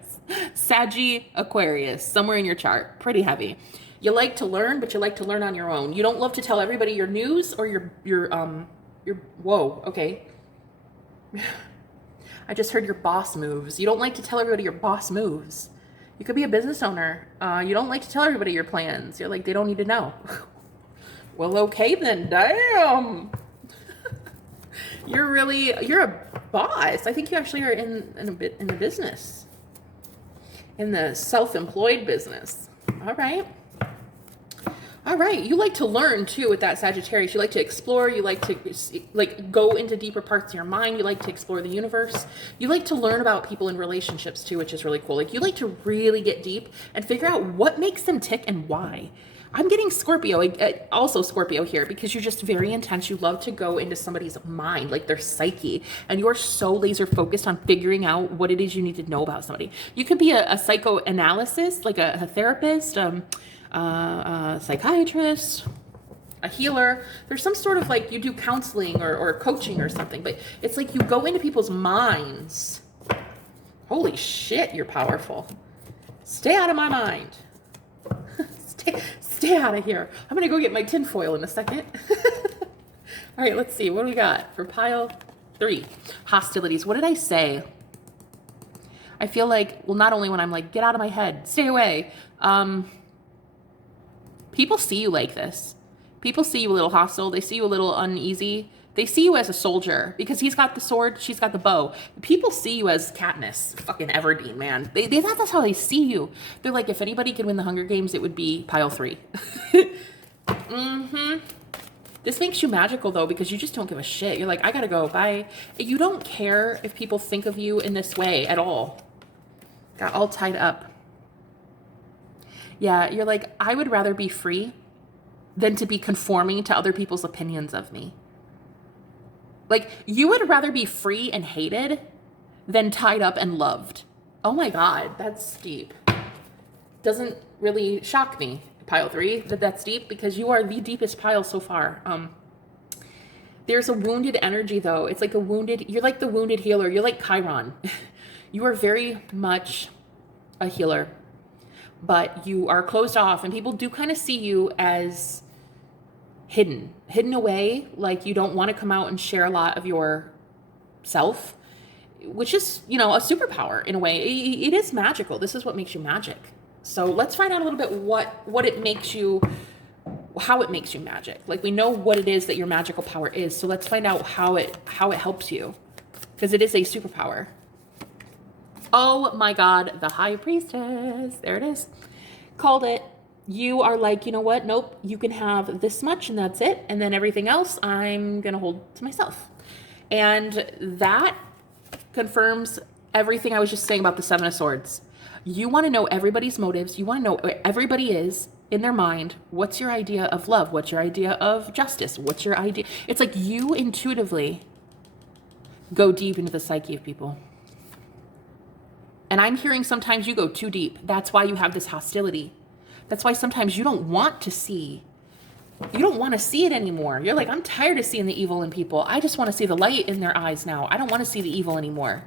Saggy Aquarius, somewhere in your chart, pretty heavy. You like to learn, but you like to learn on your own. You don't love to tell everybody your news or your whoa, okay. I just heard your boss moves. You don't like to tell everybody your boss moves. You could be a business owner. You don't like to tell everybody your plans. You're like, they don't need to know. Well, okay then, damn. You're a boss. I think you actually are in the business. In the self-employed business. All right. All right. You like to learn too with that Sagittarius. You like to explore. You like to go into deeper parts of your mind. You like to explore the universe. You like to learn about people in relationships too, which is really cool. Like you like to really get deep and figure out what makes them tick and why. I'm getting Scorpio, also Scorpio here, because you're just very intense. You love to go into somebody's mind, like their psyche, and you're so laser focused on figuring out what it is you need to know about somebody. You could be a psychoanalyst, like a therapist, a psychiatrist, a healer. There's some sort of like you do counseling or coaching or something, but it's like you go into people's minds. Holy shit, you're powerful. Stay out of my mind. Stay out of here. I'm going to go get my tinfoil in a second. All right, let's see. What do we got for pile 3? Hostilities. What did I say? I feel like, well, not only when I'm like, get out of my head, stay away. People see you like this. People see you a little hostile. They see you a little uneasy. They see you as a soldier because he's got the sword, she's got the bow. People see you as Katniss, fucking Everdeen, man. That's how they see you. They're like, if anybody could win the Hunger Games, it would be pile 3. This makes you magical, though, because you just don't give a shit. You're like, I gotta go, bye. You don't care if people think of you in this way at all. Got all tied up. Yeah, you're like, I would rather be free than to be conforming to other people's opinions of me. Like, you would rather be free and hated than tied up and loved. Oh my God, that's deep. Doesn't really shock me, pile 3, that's deep, because you are the deepest pile so far. There's a wounded energy, though. It's like you're like the wounded healer. You're like Chiron. You are very much a healer, but you are closed off, and people do kind of see you as hidden away, like you don't want to come out and share a lot of your self, which is, a superpower in a way. It is magical. This is what makes you magic. So let's find out a little bit what it makes you, how it makes you magic. Like, we know what it is that your magical power is. So let's find out how it helps you, because it is a superpower. Oh my God, the High Priestess. There it is. Called it. You are like, you know what? Nope, you can have this much and that's it. And then everything else I'm going to hold to myself. And that confirms everything I was just saying about the 7 of Swords. You want to know everybody's motives. You want to know where everybody is in their mind. What's your idea of love? What's your idea of justice? What's your idea? It's like you intuitively go deep into the psyche of people. And I'm hearing sometimes you go too deep. That's why you have this hostility. That's why sometimes you don't want to see it anymore. You're like, I'm tired of seeing the evil in people. I just want to see the light in their eyes now. I don't want to see the evil anymore.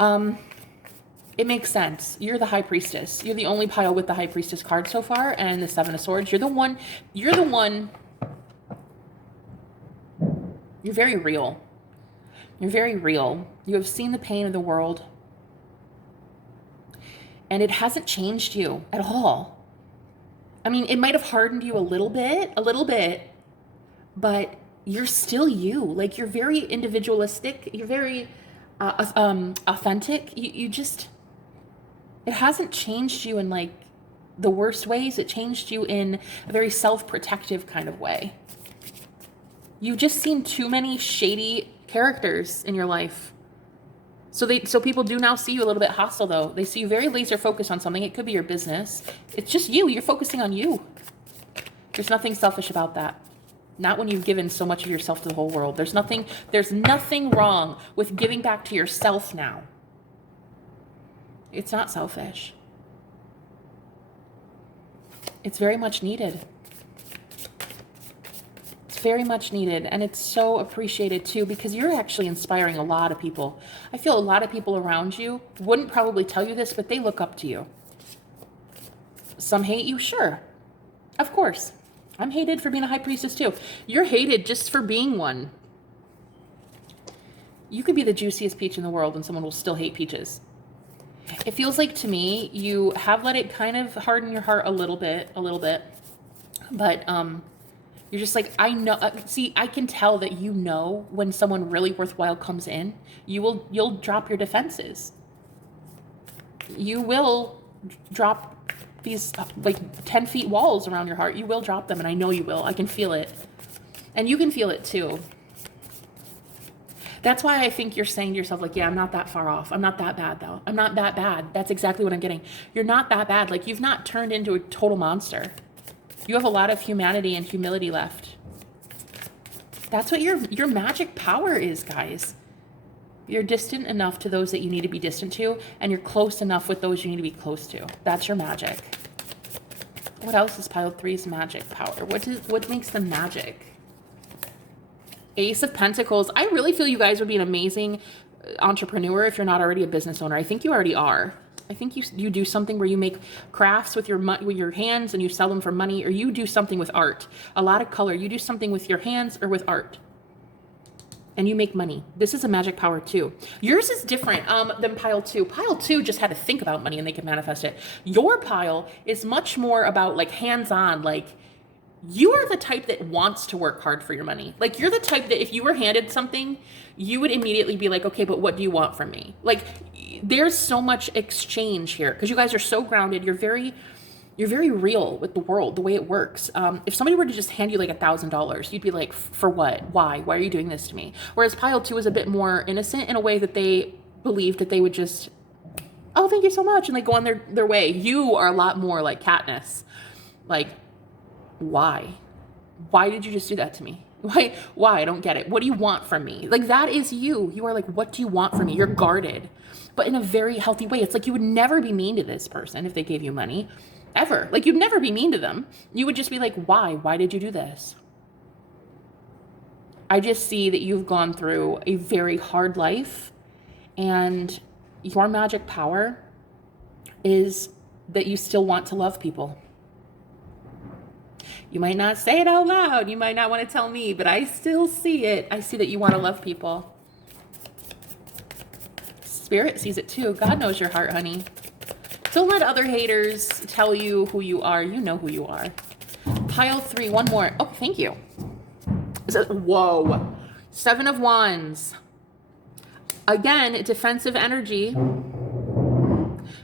It makes sense. You're the High Priestess. You're the only pile with the High Priestess card so far, and the 7 of Swords. You're the one. You're very real. You're very real. You have seen the pain of the world. And it hasn't changed you at all. I mean, it might have hardened you a little bit, but you're still you. Like, you're very individualistic. You're very authentic. It hasn't changed you in like the worst ways. It changed you in a very self-protective kind of way. You've just seen too many shady characters in your life. So people do now see you a little bit hostile, though. They see you very laser focused on something. It could be your business. It's just you. You're focusing on you. There's nothing selfish about that. Not when you've given so much of yourself to the whole world. There's nothing wrong with giving back to yourself now. It's not selfish. It's very much needed. Very much needed, and it's so appreciated too, because you're actually inspiring a lot of people. I feel a lot of people around you wouldn't probably tell you this, but they look up to you. Some hate you, sure, of course. I'm hated for being a High Priestess too. You're hated just for being one. You could be the juiciest peach in the world and someone will still hate peaches. It feels like to me you have let it kind of harden your heart a little bit, but you're just like, I know, see, I can tell that you know when someone really worthwhile comes in, you'll drop your defenses. You will drop these like 10 feet walls around your heart. You will drop them, and I know you will. I can feel it. And you can feel it too. That's why I think you're saying to yourself, like, yeah, I'm not that far off. I'm not that bad, though. I'm not that bad. That's exactly what I'm getting. You're not that bad. Like, you've not turned into a total monster. You have a lot of humanity and humility left. That's what your magic power is, guys. You're distant enough to those that you need to be distant to, and you're close enough with those you need to be close to. That's your magic. What else is pile 3's magic power? What makes them magic? Ace of Pentacles. I really feel you guys would be an amazing entrepreneur if you're not already a business owner. I think you already are. I think you do something where you make crafts with your hands and you sell them for money, or you do something with art. A lot of color. You do something with your hands or with art. and you make money. This is a magic power too. Yours is different than pile 2. Pile 2 just had to think about money and they could manifest it. Your pile is much more about like hands-on, like you are the type that wants to work hard for your money. Like you're the type that if you were handed something, you would immediately be like, okay, but what do you want from me? Like there's so much exchange here because you guys are so grounded. You're very real with the world, the way it works. If somebody were to just hand you like $1,000, you'd be like, for what? Why? Why are you doing this to me? Whereas pile 2 is a bit more innocent in a way that they believed that they would just, oh, thank you so much. And like go on their way. You are a lot more like Katniss. Like, why? Why did you just do that to me? Why? I don't get it. What do you want from me? Like that is you. You are like, what do you want from me? You're guarded, but in a very healthy way. It's like you would never be mean to this person if they gave you money. Ever. Like you'd never be mean to them. You would just be like, why? Why did you do this? I just see that you've gone through a very hard life and your magic power is that you still want to love people. You might not say it out loud. You might not want to tell me, but I still see it. I see that you want to love people. Spirit sees it too. God knows your heart, honey. Don't let other haters tell you who you are. You know who you are. Pile 3, one more. Oh, thank you. Whoa. 7 of Wands. Again, defensive energy.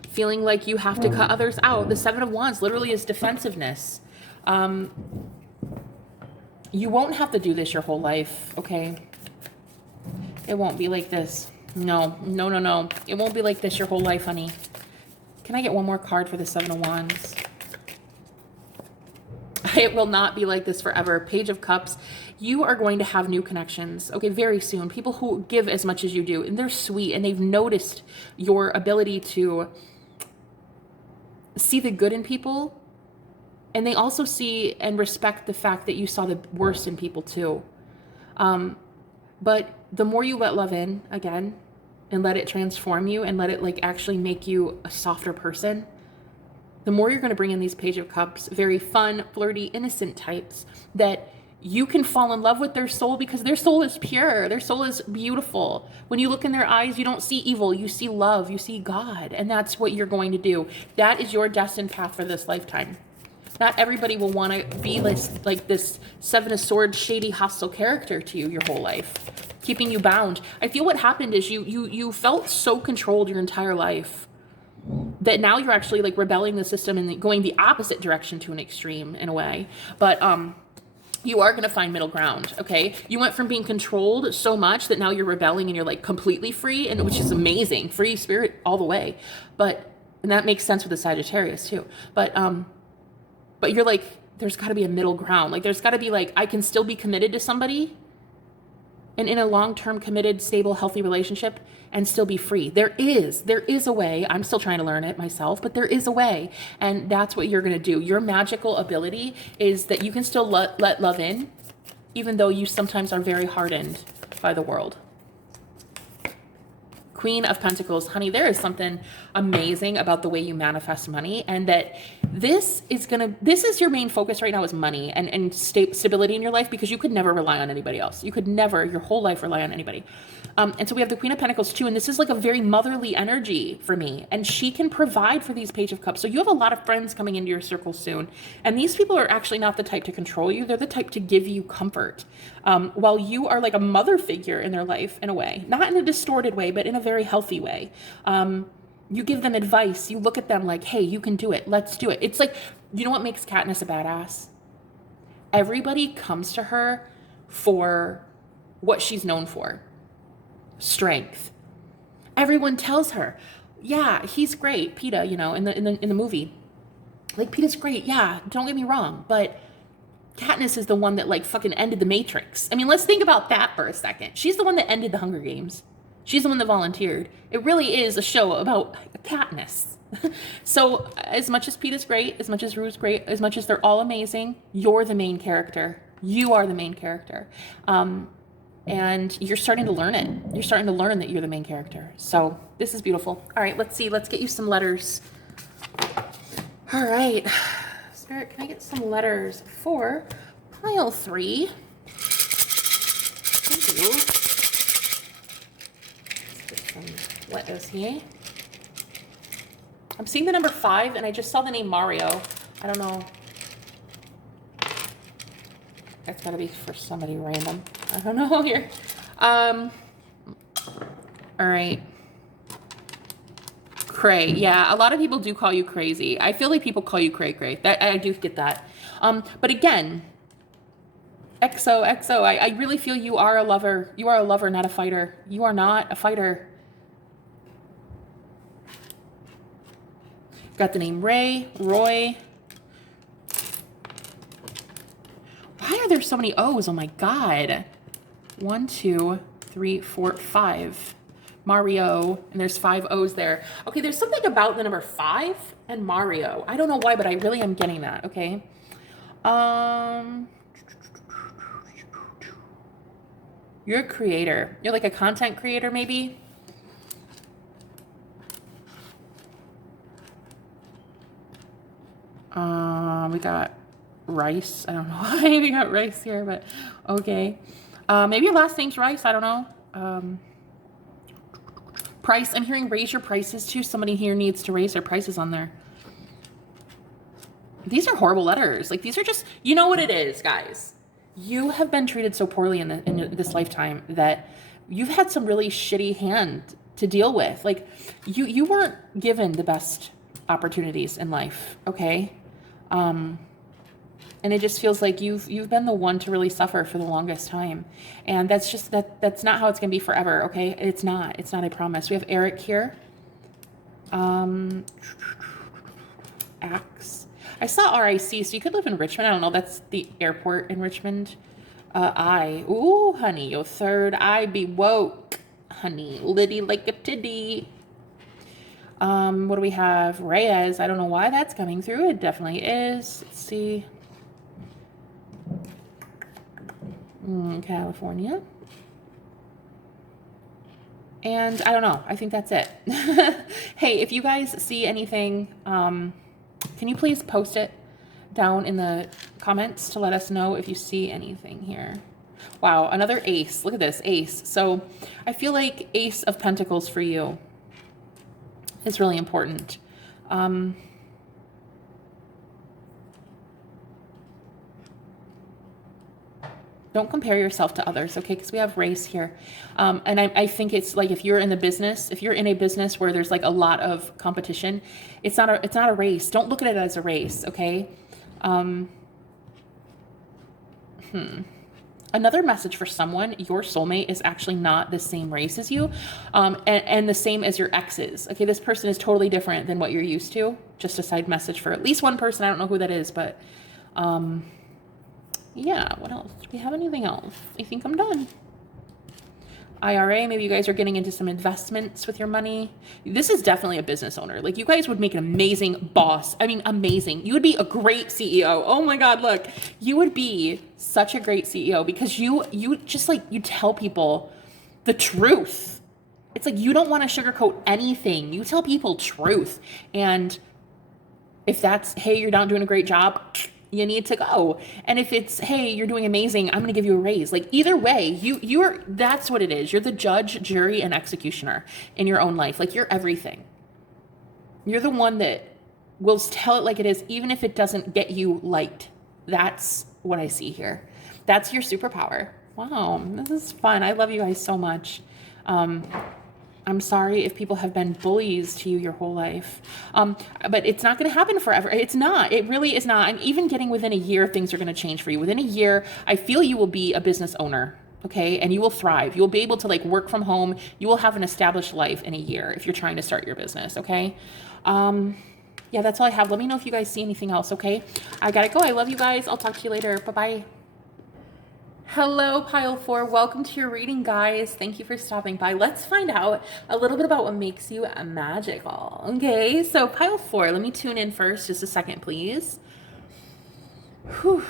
Feeling like you have to cut others out. The 7 of Wands literally is defensiveness. You won't have to do this your whole life, okay? It won't be like this. No. It won't be like this your whole life, honey. Can I get one more card for the 7 of Wands? It will not be like this forever. Page of Cups. You are going to have new connections, okay, very soon. People who give as much as you do, and they're sweet, and they've noticed your ability to see the good in people, and they also see and respect the fact that you saw the worst in people too. But the more you let love in, again, and let it transform you and let it like actually make you a softer person, the more you're going to bring in these Page of Cups, very fun, flirty, innocent types that you can fall in love with their soul because their soul is pure. Their soul is beautiful. When you look in their eyes, you don't see evil. You see love. You see God. And that's what you're going to do. That is your destined path for this lifetime. Not everybody will want to be like this 7 of Swords, shady, hostile character to you your whole life, keeping you bound. I feel what happened is you felt so controlled your entire life that now you're actually like rebelling the system and going the opposite direction to an extreme in a way. But you are going to find middle ground, okay? You went from being controlled so much that now you're rebelling and you're like completely free, and which is amazing. Free spirit all the way. And that makes sense with the Sagittarius too. But you're like, there's got to be a middle ground. Like, there's got to be like, I can still be committed to somebody and in a long-term committed, stable, healthy relationship and still be free. There is a way. I'm still trying to learn it myself, but there is a way. And that's what you're going to do. Your magical ability is that you can still let love in, even though you sometimes are very hardened by the world. Queen of Pentacles, honey, there is something amazing about the way you manifest money, and that this is your main focus right now is money and stability in your life, because you could never rely on anybody else. You could never your whole life rely on anybody. And so we have the Queen of Pentacles too, and this is like a very motherly energy for me, and she can provide for these Page of Cups. So you have a lot of friends coming into your circle soon, and these people are actually not the type to control you. They're the type to give you comfort, while you are like a mother figure in their life in a way, not in a distorted way, but in a very healthy way. You give them advice. You look at them like, hey, you can do it. Let's do it. It's like, you know what makes Katniss a badass? Everybody comes to her for what she's known for. Strength. Everyone tells her, yeah, he's great, Peeta, in the movie. Like, Peeta's great, yeah, don't get me wrong, but Katniss is the one that like fucking ended the Matrix. I mean, let's think about that for a second. She's the one that ended the Hunger Games. She's the one that volunteered. It really is a show about Katniss. So as much as Peeta's great, as much as Rue's great, as much as they're all amazing, you're the main character. You are the main character. And you're starting to learn it. You're starting to learn that you're the main character. So this is beautiful. All right, let's see. Let's get you some letters. All right. Spirit, can I get some letters for pile 3? Thank you. What is he? I'm seeing the number 5, and I just saw the name Mario. I don't know. That's gotta be for somebody random. I don't know here. All right. Cray. Yeah, a lot of people do call you crazy. I feel like people call you cray. That I do get that. But again, XO. I really feel you are a lover. You are a lover, not a fighter. You are not a fighter. Got the name Roy. Why are there so many O's? Oh my God. 1, 2, 3, 4, 5. Mario, and there's 5 O's there. Okay, there's something about the number 5 and Mario. I don't know why, but I really am getting that, okay? You're a creator. You're like a content creator, maybe? We got Rice. I don't know why we got Rice here, but okay. Maybe your last name's Rice. I don't know. Price. I'm hearing raise your prices too. Somebody here needs to raise their prices on there. These are horrible letters. Like, these are just, you know what it is, guys. You have been treated so poorly in this lifetime that you've had some really shitty hand to deal with. Like, you weren't given the best opportunities in life, okay? And it just feels like you've been the one to really suffer for the longest time. And that's just, that's not how it's going to be forever, okay? It's not, I promise. We have Eric here. Axe. I saw RIC, so you could live in Richmond. I don't know. That's the airport in Richmond. Ooh, honey, your third eye be woke. Honey, litty like a titty. What do we have? Reyes. I don't know why that's coming through. It definitely is. Let's see. California. And I don't know. I think that's it. Hey, if you guys see anything, can you please post it down in the comments to let us know if you see anything here? Wow, another ace. Look at this, ace. So I feel like Ace of Pentacles for you is really important. Don't compare yourself to others, okay? Because we have race here. And I think it's like if you're in a business where there's like a lot of competition, it's not a race. Don't look at it as a race, okay? Another message for someone, your soulmate is actually not the same race as you, and the same as your exes. Okay, this person is totally different than what you're used to. Just a side message for at least one person. I don't know who that is, but yeah, what else? Do we have anything else? I think I'm done. IRA, maybe you guys are getting into some investments with your money. This is definitely a business owner. Like, you guys would make an amazing boss. I mean, amazing. You would be a great CEO. Oh my God, look. You would be such a great CEO because you just like, you tell people the truth. It's like, you don't want to sugarcoat anything. You tell people truth. And if that's, hey, you're not doing a great job, you need to go. And if it's, hey, you're doing amazing, I'm going to give you a raise. Like, either way, you're, that's what it is. You're the judge, jury, and executioner in your own life. Like, you're everything. You're the one that will tell it like it is, even if it doesn't get you liked. That's what I see here. That's your superpower. Wow, this is fun. I love you guys so much. I'm sorry if people have been bullies to you your whole life. But it's not going to happen forever. It's not. It really is not. I'm even getting within a year, things are going to change for you. Within a year, I feel you will be a business owner, okay? And you will thrive. You will be able to like work from home. You will have an established life in a year if you're trying to start your business, okay? Yeah, that's all I have. Let me know if you guys see anything else, okay? I got to go. I love you guys. I'll talk to you later. Bye-bye. Hello, Pile 4. Welcome to your reading, guys. Thank you for stopping by. Let's find out a little bit about what makes you magical. Okay, so Pile 4, let me tune in first. Just a second, please. Whew.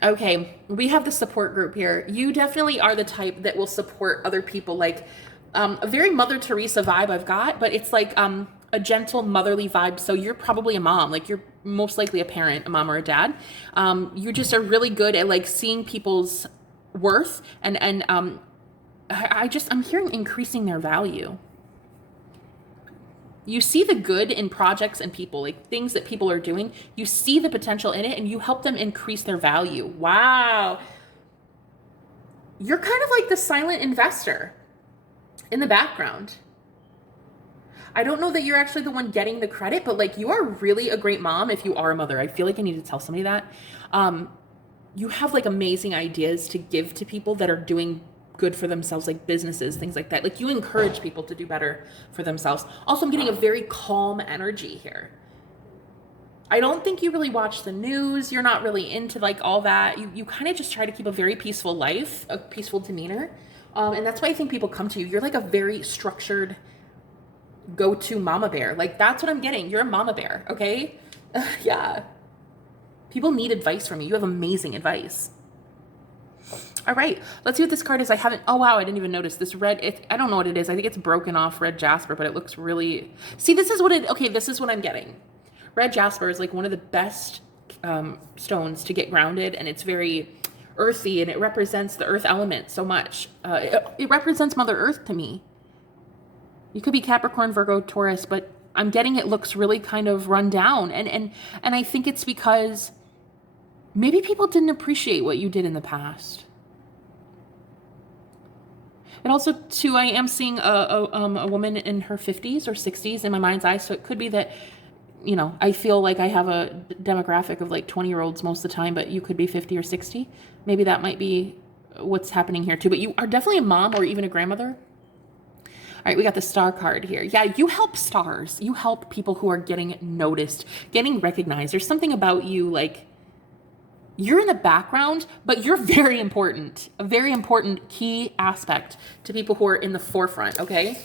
Okay, we have the support group here. You definitely are the type that will support other people. Like, a very Mother Teresa vibe I've got, but it's like, a gentle motherly vibe. So you're probably a mom, like you're most likely a parent, a mom or a dad. You just are really good at like seeing people's worth, and I'm hearing increasing their value. You see the good in projects and people, like things that people are doing. You see the potential in it and you help them increase their value. Wow. You're kind of like the silent investor in the background. I don't know that you're actually the one getting the credit, but like you are really a great mom if you are a mother. I feel like I need to tell somebody that. You have like amazing ideas to give to people that are doing good for themselves, like businesses, things like that. Like you encourage people to do better for themselves. Also, I'm getting a very calm energy here. I don't think you really watch the news. You're not really into like all that. You kind of just try to keep a very peaceful life, a peaceful demeanor. And that's why I think people come to you. You're like a very structured go-to mama bear. Like that's what I'm getting. You're a mama bear, okay? Yeah. People need advice from you. You have amazing advice. All right, let's see what this card is. Oh wow, I didn't even notice this red. I don't know what it is. I think it's broken off red jasper, but it looks really, see, this is what I'm getting. Red jasper is like one of the best stones to get grounded, and it's very earthy, and it represents the earth element so much. It represents Mother Earth to me. You could be Capricorn, Virgo, Taurus, but I'm getting it looks really kind of run down, and I think it's because maybe people didn't appreciate what you did in the past. And also, too, I am seeing a woman in her 50s or 60s in my mind's eye. So it could be that, you know, I feel like I have a demographic of like 20-year-olds most of the time, but you could be 50 or 60. Maybe that might be what's happening here too. But you are definitely a mom or even a grandmother. All right, we got the star card here. Yeah, you help stars. You help people who are getting noticed, getting recognized. There's something about you, like, you're in the background, but you're very important. A very important key aspect to people who are in the forefront, okay?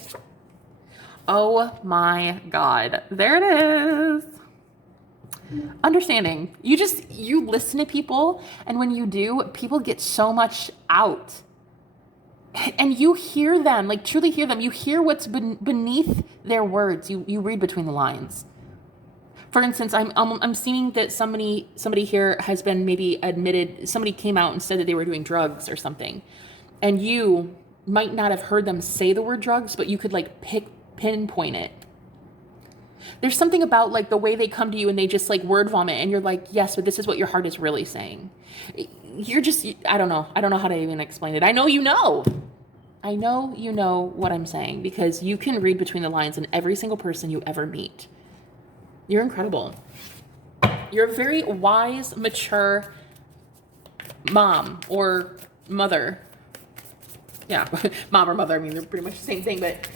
Oh my God. There it is. Understanding. You listen to people, and when you do, people get so much out. And you hear them, like truly hear them. You hear what's beneath their words. You read between the lines. For instance, I'm seeing that somebody here has been maybe admitted, somebody came out and said that they were doing drugs or something. And you might not have heard them say the word drugs, but you could like pinpoint it. There's something about like the way they come to you and they just like word vomit, and you're like, yes, but this is what your heart is really saying. I don't know how to even explain it. I know you know what I'm saying, because you can read between the lines in every single person you ever meet. You're incredible. You're a very wise, mature mom or mother. Yeah, mom or mother, I mean, they're pretty much the same thing, but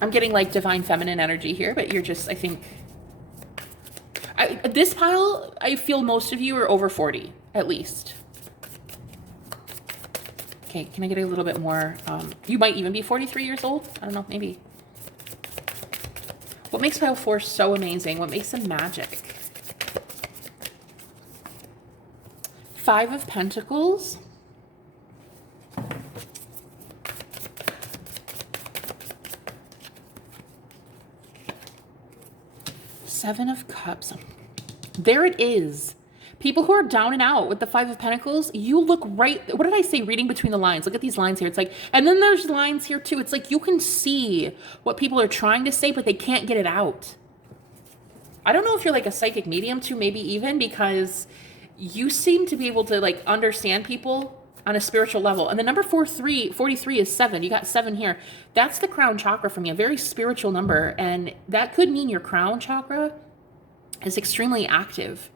I'm getting like divine feminine energy here, but you're just, I think, this pile, I feel most of you are over 40, at least. Okay, can I get a little bit more? You might even be 43 years old. I don't know, maybe. What makes pile 4 so amazing? What makes them magic? 5 of Pentacles. Seven of Cups. There it is. People who are down and out with the 5 of Pentacles, you look right. What did I say? Reading between the lines. Look at these lines here. It's like, and then there's lines here too. It's like you can see what people are trying to say, but they can't get it out. I don't know if you're like a psychic medium too, maybe even, because you seem to be able to like understand people on a spiritual level. And the number 43 is 7. You got 7 here. That's the crown chakra for me, a very spiritual number. And that could mean your crown chakra is extremely active.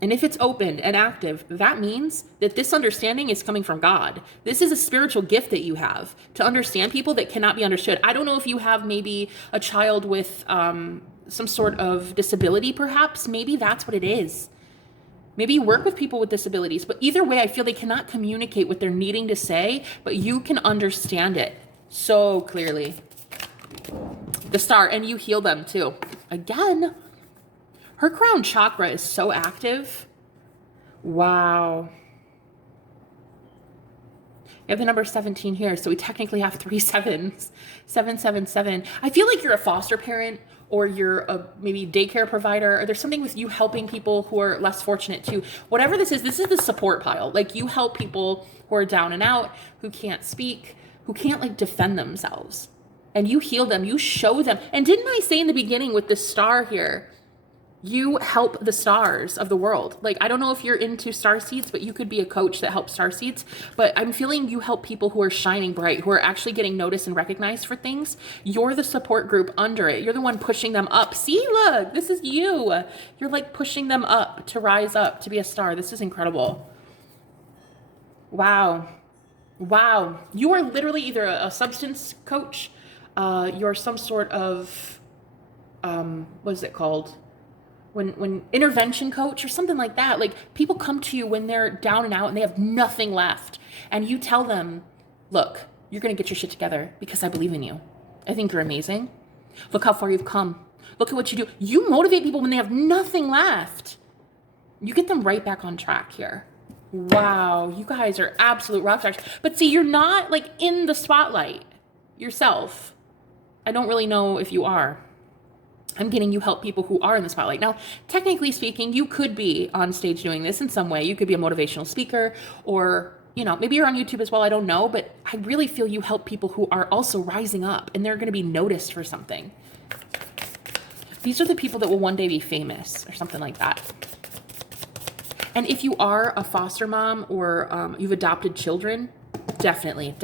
And if it's open and active, that means that this understanding is coming from God. This is a spiritual gift that you have to understand people that cannot be understood. I don't know if you have maybe a child with some sort of disability, perhaps. Maybe that's what it is. Maybe you work with people with disabilities, but either way, I feel they cannot communicate what they're needing to say, but you can understand it so clearly. The Star, and you heal them too. Again, her crown chakra is so active. Wow. You have the number 17 here, so we technically have 3 sevens. 777. I feel like you're a foster parent, or you're a maybe daycare provider, or there's something with you helping people who are less fortunate too. Whatever this is the support pile. Like you help people who are down and out, who can't speak, who can't like defend themselves. And you heal them, you show them. And didn't I say in the beginning with this star here, you help the stars of the world. Like, I don't know if you're into star seeds, but you could be a coach that helps star seeds. But I'm feeling you help people who are shining bright, who are actually getting noticed and recognized for things. You're the support group under it. You're the one pushing them up. See, look, this is you. You're like pushing them up to rise up, to be a star. This is incredible. Wow. Wow. You are literally either a substance coach, you're some sort of, what is it called? When intervention coach or something like that. Like people come to you when they're down and out and they have nothing left. And you tell them, look, you're going to get your shit together because I believe in you. I think you're amazing. Look how far you've come. Look at what you do. You motivate people when they have nothing left. You get them right back on track here. Wow. You guys are absolute rock stars. But see, you're not like in the spotlight yourself. I don't really know if you are. I'm getting you help people who are in the spotlight. Now, technically speaking, you could be on stage doing this in some way. You could be a motivational speaker or, you know, maybe you're on YouTube as well. I don't know, but I really feel you help people who are also rising up and they're going to be noticed for something. These are the people that will one day be famous or something like that. And if you are a foster mom or you've adopted children, definitely,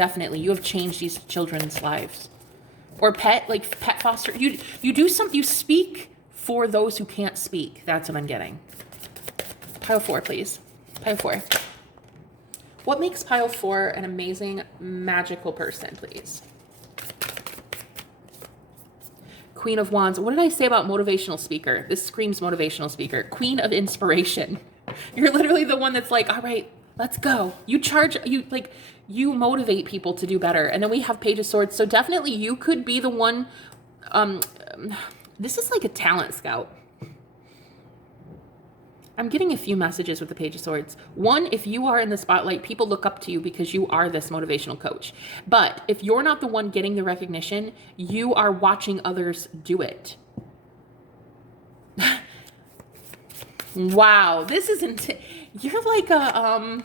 you have changed these children's lives. Or pet foster. You speak for those who can't speak. That's what I'm getting. Pile 4, please. Pile 4. What makes pile 4 an amazing, magical person, please? Queen of Wands. What did I say about motivational speaker? This screams motivational speaker. Queen of inspiration. You're literally the one that's like, all right, let's go. You motivate people to do better. And then we have Page of Swords. So definitely you could be the one. This is like a talent scout. I'm getting a few messages with the Page of Swords. One, if you are in the spotlight, people look up to you because you are this motivational coach. But if you're not the one getting the recognition, you are watching others do it. Wow, this isn't. You're like a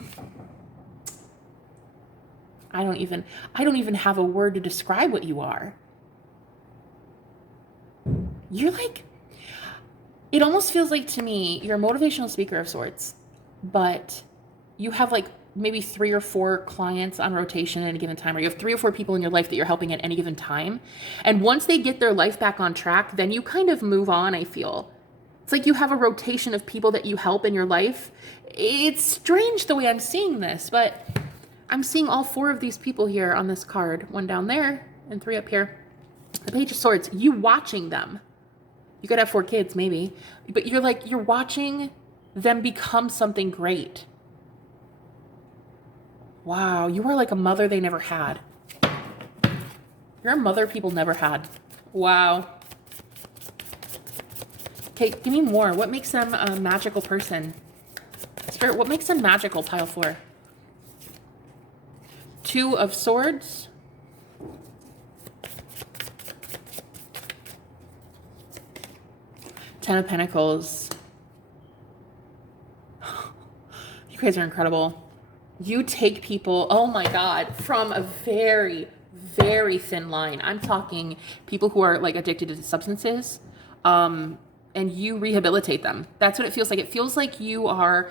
I don't even have a word to describe what you are. You're like, it almost feels like to me, you're a motivational speaker of sorts, but you have like maybe 3 or 4 clients on rotation at a given time, or you have 3 or 4 people in your life that you're helping at any given time. And once they get their life back on track, then you kind of move on, I feel. It's like you have a rotation of people that you help in your life. It's strange the way I'm seeing this, but I'm seeing all 4 of these people here on this card. 1 down there and 3 up here. The Page of Swords, you watching them. You could have 4 kids maybe, but you're watching them become something great. Wow, you are like a mother they never had. You're a mother people never had. Wow. Okay, give me more. What makes them a magical person? Spirit, what makes them magical, pile 4? 2 of Swords. Ten of Pentacles. You guys are incredible. You take people, oh my God, from a very, very thin line. I'm talking people who are like addicted to substances, and you rehabilitate them. That's what it feels like. It feels like you are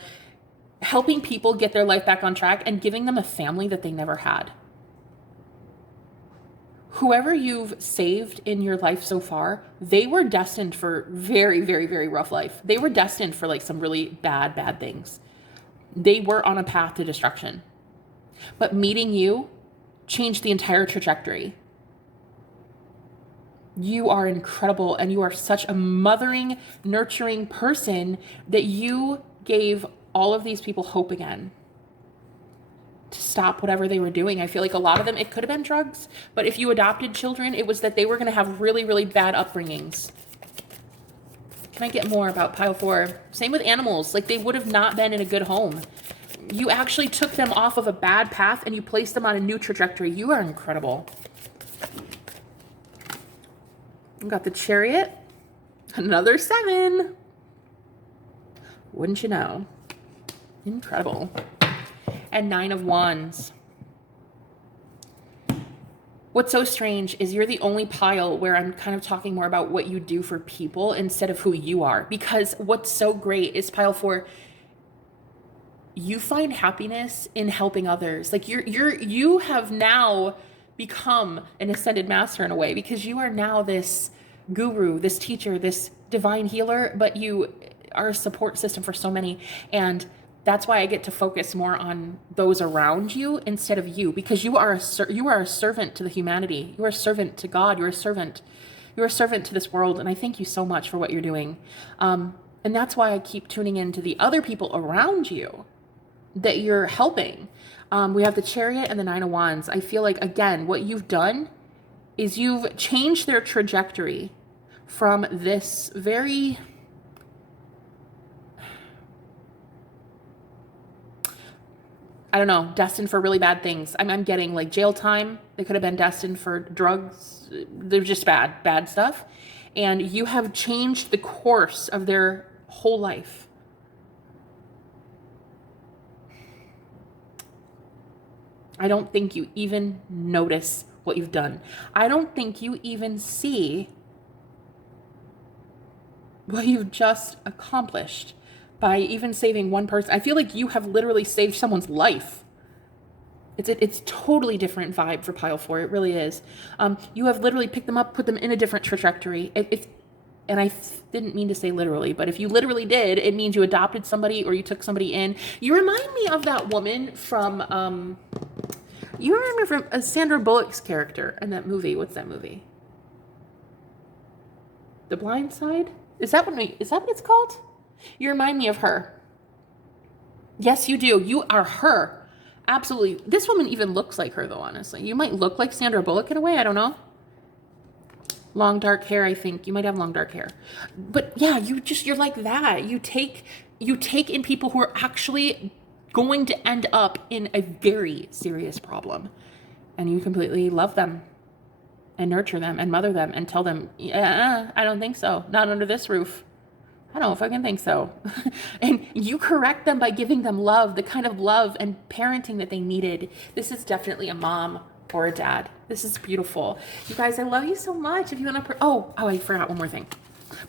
helping people get their life back on track and giving them a family that they never had. Whoever you've saved in your life so far, they were destined for very, very, very rough life. They were destined for like some really bad things. They were on a path to destruction. But meeting you changed the entire trajectory. You are incredible, and you are such a mothering, nurturing person that you gave all of these people hope again to stop whatever they were doing. I feel like a lot of them, it could have been drugs, but if you adopted children, it was that they were going to have really, really bad upbringings. Can I get more about pile 4? Same with animals. Like they would have not been in a good home. You actually took them off of a bad path and you placed them on a new trajectory. You are incredible. We've got the Chariot. Another 7. Wouldn't you know? Incredible. And 9 of Wands. What's so strange is you're the only pile where I'm kind of talking more about what you do for people instead of who you are. Because what's so great is pile 4, you find happiness in helping others. Like you have now become an ascended master in a way, because you are now this guru, this teacher, this divine healer, but you are a support system for so many. And that's why I get to focus more on those around you instead of you, because you are a servant to the humanity. You are a servant to God. You're a servant to this world. And I thank you so much for what you're doing. And that's why I keep tuning into the other people around you that you're helping. We have the Chariot and the 9 of Wands. I feel like, again, what you've done is you've changed their trajectory from this very, I don't know, destined for really bad things. I'm getting like jail time. They could have been destined for drugs. They're just bad stuff. And you have changed the course of their whole life. I don't think you even notice what you've done. I don't think you even see what you've just accomplished by even saving one person. I feel like you have literally saved someone's life. It's totally different vibe for pile 4. It really is. You have literally picked them up, put them in a different trajectory. And I didn't mean to say literally, but if you literally did, it means you adopted somebody or you took somebody in. You remind me of that woman from, you remember from Sandra Bullock's character in that movie. What's that movie? The Blind Side? Is that what it's called? You remind me of her. Yes, you do. You are her. Absolutely. This woman even looks like her, though, honestly. You might look like Sandra Bullock in a way. I don't know. Long dark hair, I think. You might have long dark hair. But yeah, you're like that. You take in people who are actually going to end up in a very serious problem. And you completely love them and nurture them and mother them and tell them, I don't think so. Not under this roof. I don't fucking think so. And you correct them by giving them love, the kind of love and parenting that they needed. This is definitely a mom or a dad. This is beautiful. You guys, I love you so much. If you want to, I forgot one more thing.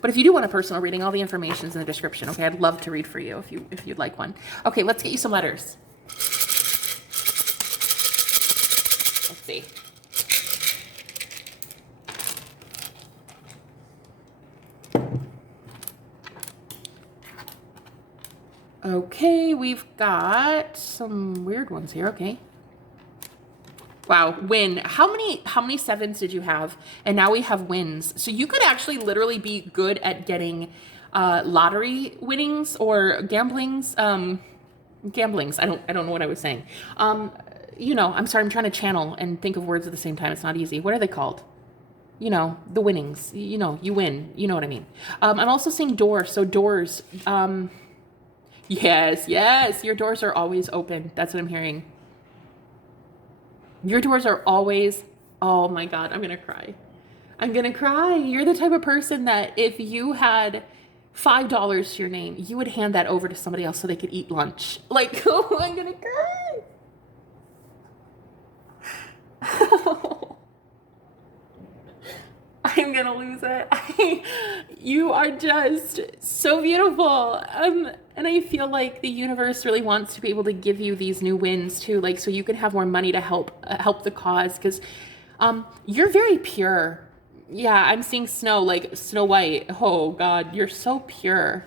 But if you do want a personal reading, all the information's in the description. Okay, I'd love to read for you if you'd like one. Okay, let's get you some letters. Let's see. Okay, we've got some weird ones here. Okay. Wow, win. How many 7s did you have? And now we have wins. So you could actually literally be good at getting lottery winnings or gamblings. Gamblings. I don't know what I was saying. I'm sorry, I'm trying to channel and think of words at the same time. It's not easy. What are they called? The winnings. You win. You know what I mean. I'm also seeing doors. So doors. Yes. Your doors are always open. That's what I'm hearing. Your doors are always, oh my God, I'm going to cry. You're the type of person that if you had $5 to your name, you would hand that over to somebody else so they could eat lunch. Like, oh, I'm going to cry. I'm going to lose it. You are just so beautiful. And I feel like the universe really wants to be able to give you these new wins too, like so you can have more money to help the cause, because you're very pure. Yeah, I'm seeing Snow, like Snow White. Oh God, you're so pure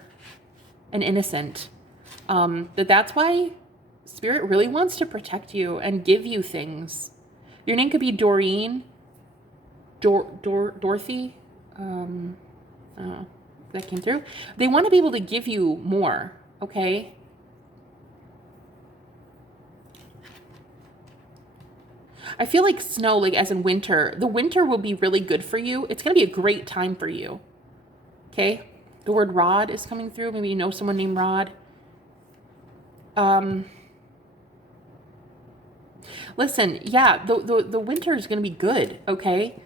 and innocent. That's why Spirit really wants to protect you and give you things. Your name could be Doreen, Dorothy. That came through. They want to be able to give you more, okay? I feel like snow, like as in winter, the winter will be really good for you. It's going to be a great time for you, okay? The word Rod is coming through. Maybe you know someone named Rod. Listen, yeah, the winter is going to be good, okay?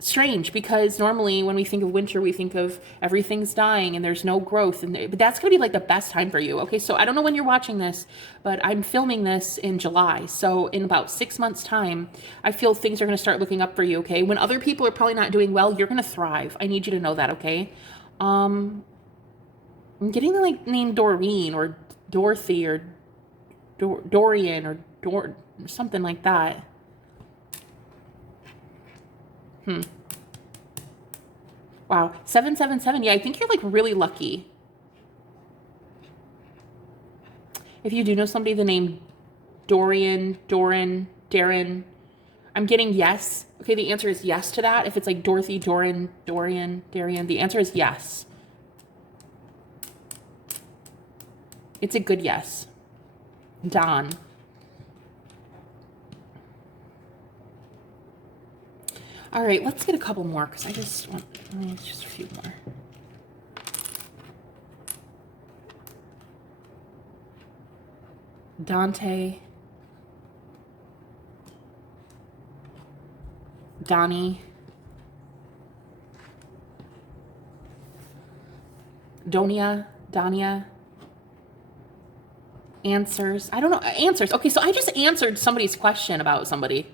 strange, because normally when we think of winter, we think of everything's dying and there's no growth, but that's gonna be like the best time for you. Okay, so I don't know when you're watching this, but I'm filming this in July, so in about 6 months time, I feel things are gonna start looking up for you. Okay, when other people are probably not doing well, you're gonna thrive. I need you to know that. Okay, I'm getting the like name Doreen or Dorothy or Dorian or something like that. Wow, 777. Yeah, I think you're like really lucky. If you do know somebody the name Dorian, Doran, Darren, I'm getting yes. Okay, the answer is yes to that. If it's like Dorothy, Doran, Dorian, Darian, the answer is yes. It's a good yes. Don. All right, let's get a couple more because I just want just a few more. Dante. Donnie. Donia. Answers. I don't know. Answers. Okay, so I just answered somebody's question about somebody.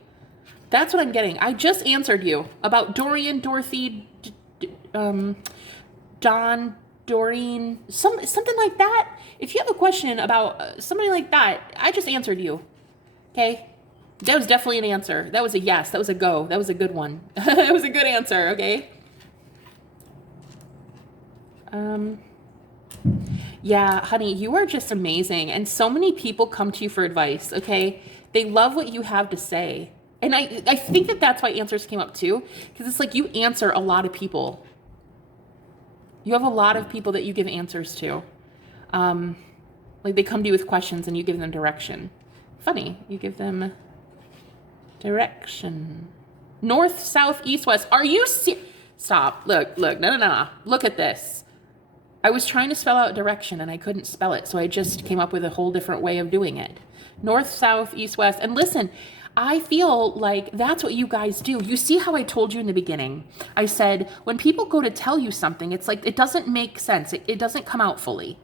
That's what I'm getting. I just answered you about Dorian, Dorothy, Don, Doreen, something like that. If you have a question about somebody like that, I just answered you. Okay? That was definitely an answer. That was a yes. That was a go. That was a good one. That was a good answer. Okay? Yeah, honey, you are just amazing. And so many people come to you for advice. Okay? They love what you have to say. And I think that that's why answers came up too, because it's like you answer a lot of people. You have a lot of people that you give answers to. Like they come to you with questions and you give them direction. Funny, you give them direction. North, south, east, west. Are you Stop. Look. No. Look at this. I was trying to spell out direction and I couldn't spell it, so I just came up with a whole different way of doing it. North, south, east, west. And listen, I feel like that's what you guys do. You see how I told you in the beginning? I said, when people go to tell you something, it's like, it doesn't make sense. It doesn't come out fully.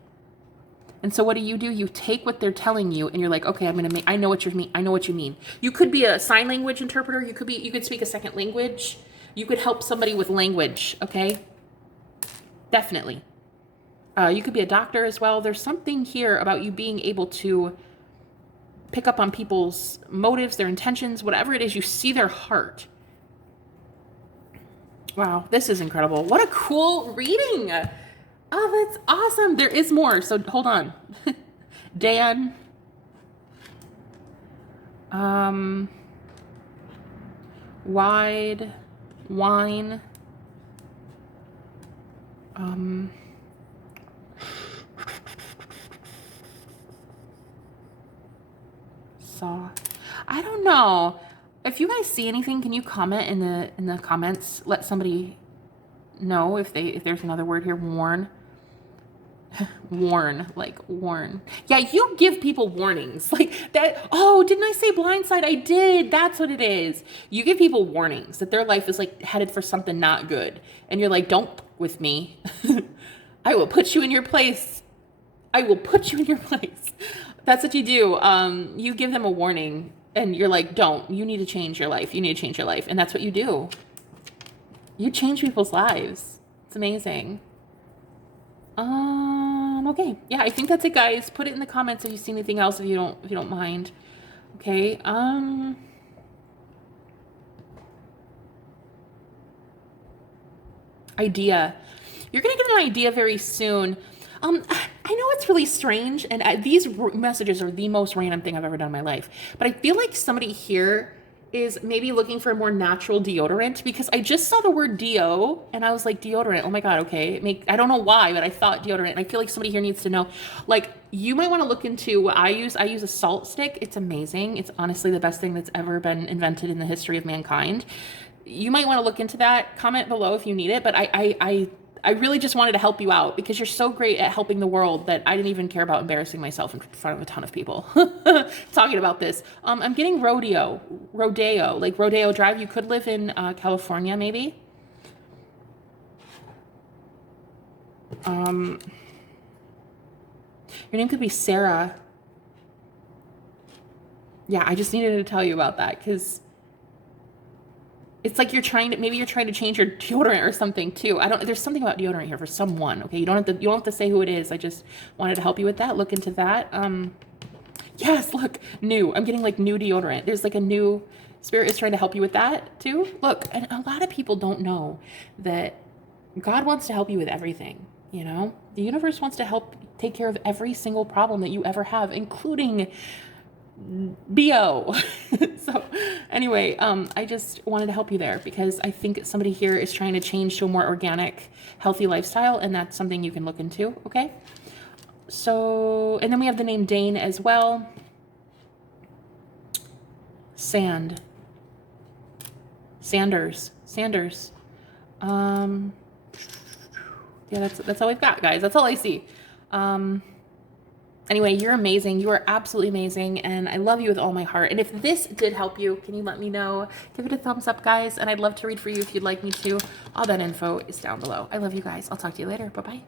And so what do? You take what they're telling you and you're like, okay, I know what you mean. I know what you mean. You could be a sign language interpreter. You could speak a second language. You could help somebody with language. Okay. Definitely. You could be a doctor as well. There's something here about you being able to pick up on people's motives, their intentions, whatever it is, you see their heart. Wow, this is incredible. What a cool reading. Oh, that's awesome. There is more, so hold on. Dan. Wine. I don't know. If you guys see anything, can you comment in the comments? Let somebody know if there's another word here. Warn. Warn. Yeah, you give people warnings like that. Oh, didn't I say blindside? I did. That's what it is. You give people warnings that their life is like headed for something not good, and you're like, don't with me. I will put you in your place. That's what you do. You give them a warning and you're like, don't. You need to change your life. And that's what you do. You change people's lives. It's amazing. Okay. Yeah, I think that's it, guys. Put it in the comments if you see anything else, if you don't mind. Okay. Idea. You're going to get an idea very soon. I know it's really strange, and these messages are the most random thing I've ever done in my life, but I feel like somebody here is maybe looking for a more natural deodorant, because I just saw the word deo, and I was like, deodorant, oh my god, okay. I don't know why, but I thought deodorant, and I feel like somebody here needs to know. Like, you might want to look into what I use. I use a salt stick. It's amazing. It's honestly the best thing that's ever been invented in the history of mankind. You might want to look into that. Comment below if you need it, but I really just wanted to help you out because you're so great at helping the world that I didn't even care about embarrassing myself in front of a ton of people talking about this. I'm getting rodeo, like Rodeo Drive. You could live in California, maybe. Your name could be Sarah. Yeah, I just needed to tell you about that because it's like maybe you're trying to change your deodorant or something too. There's something about deodorant here for someone. Okay. You don't have to say who it is. I just wanted to help you with that. Look into that. Yes, look, new. I'm getting like new deodorant. There's like a new spirit is trying to help you with that too. Look, and a lot of people don't know that God wants to help you with everything. You know, the universe wants to help take care of every single problem that you ever have, including BO. So anyway, I just wanted to help you there because I think somebody here is trying to change to a more organic, healthy lifestyle, and that's something you can look into, okay? So, and then we have the name Dane as well. Sanders. Yeah, that's all we've got, guys. That's all I see. Anyway, you're amazing. You are absolutely amazing, and I love you with all my heart. And if this did help you, can you let me know? Give it a thumbs up, guys, and I'd love to read for you if you'd like me to. All that info is down below. I love you guys. I'll talk to you later. Bye-bye.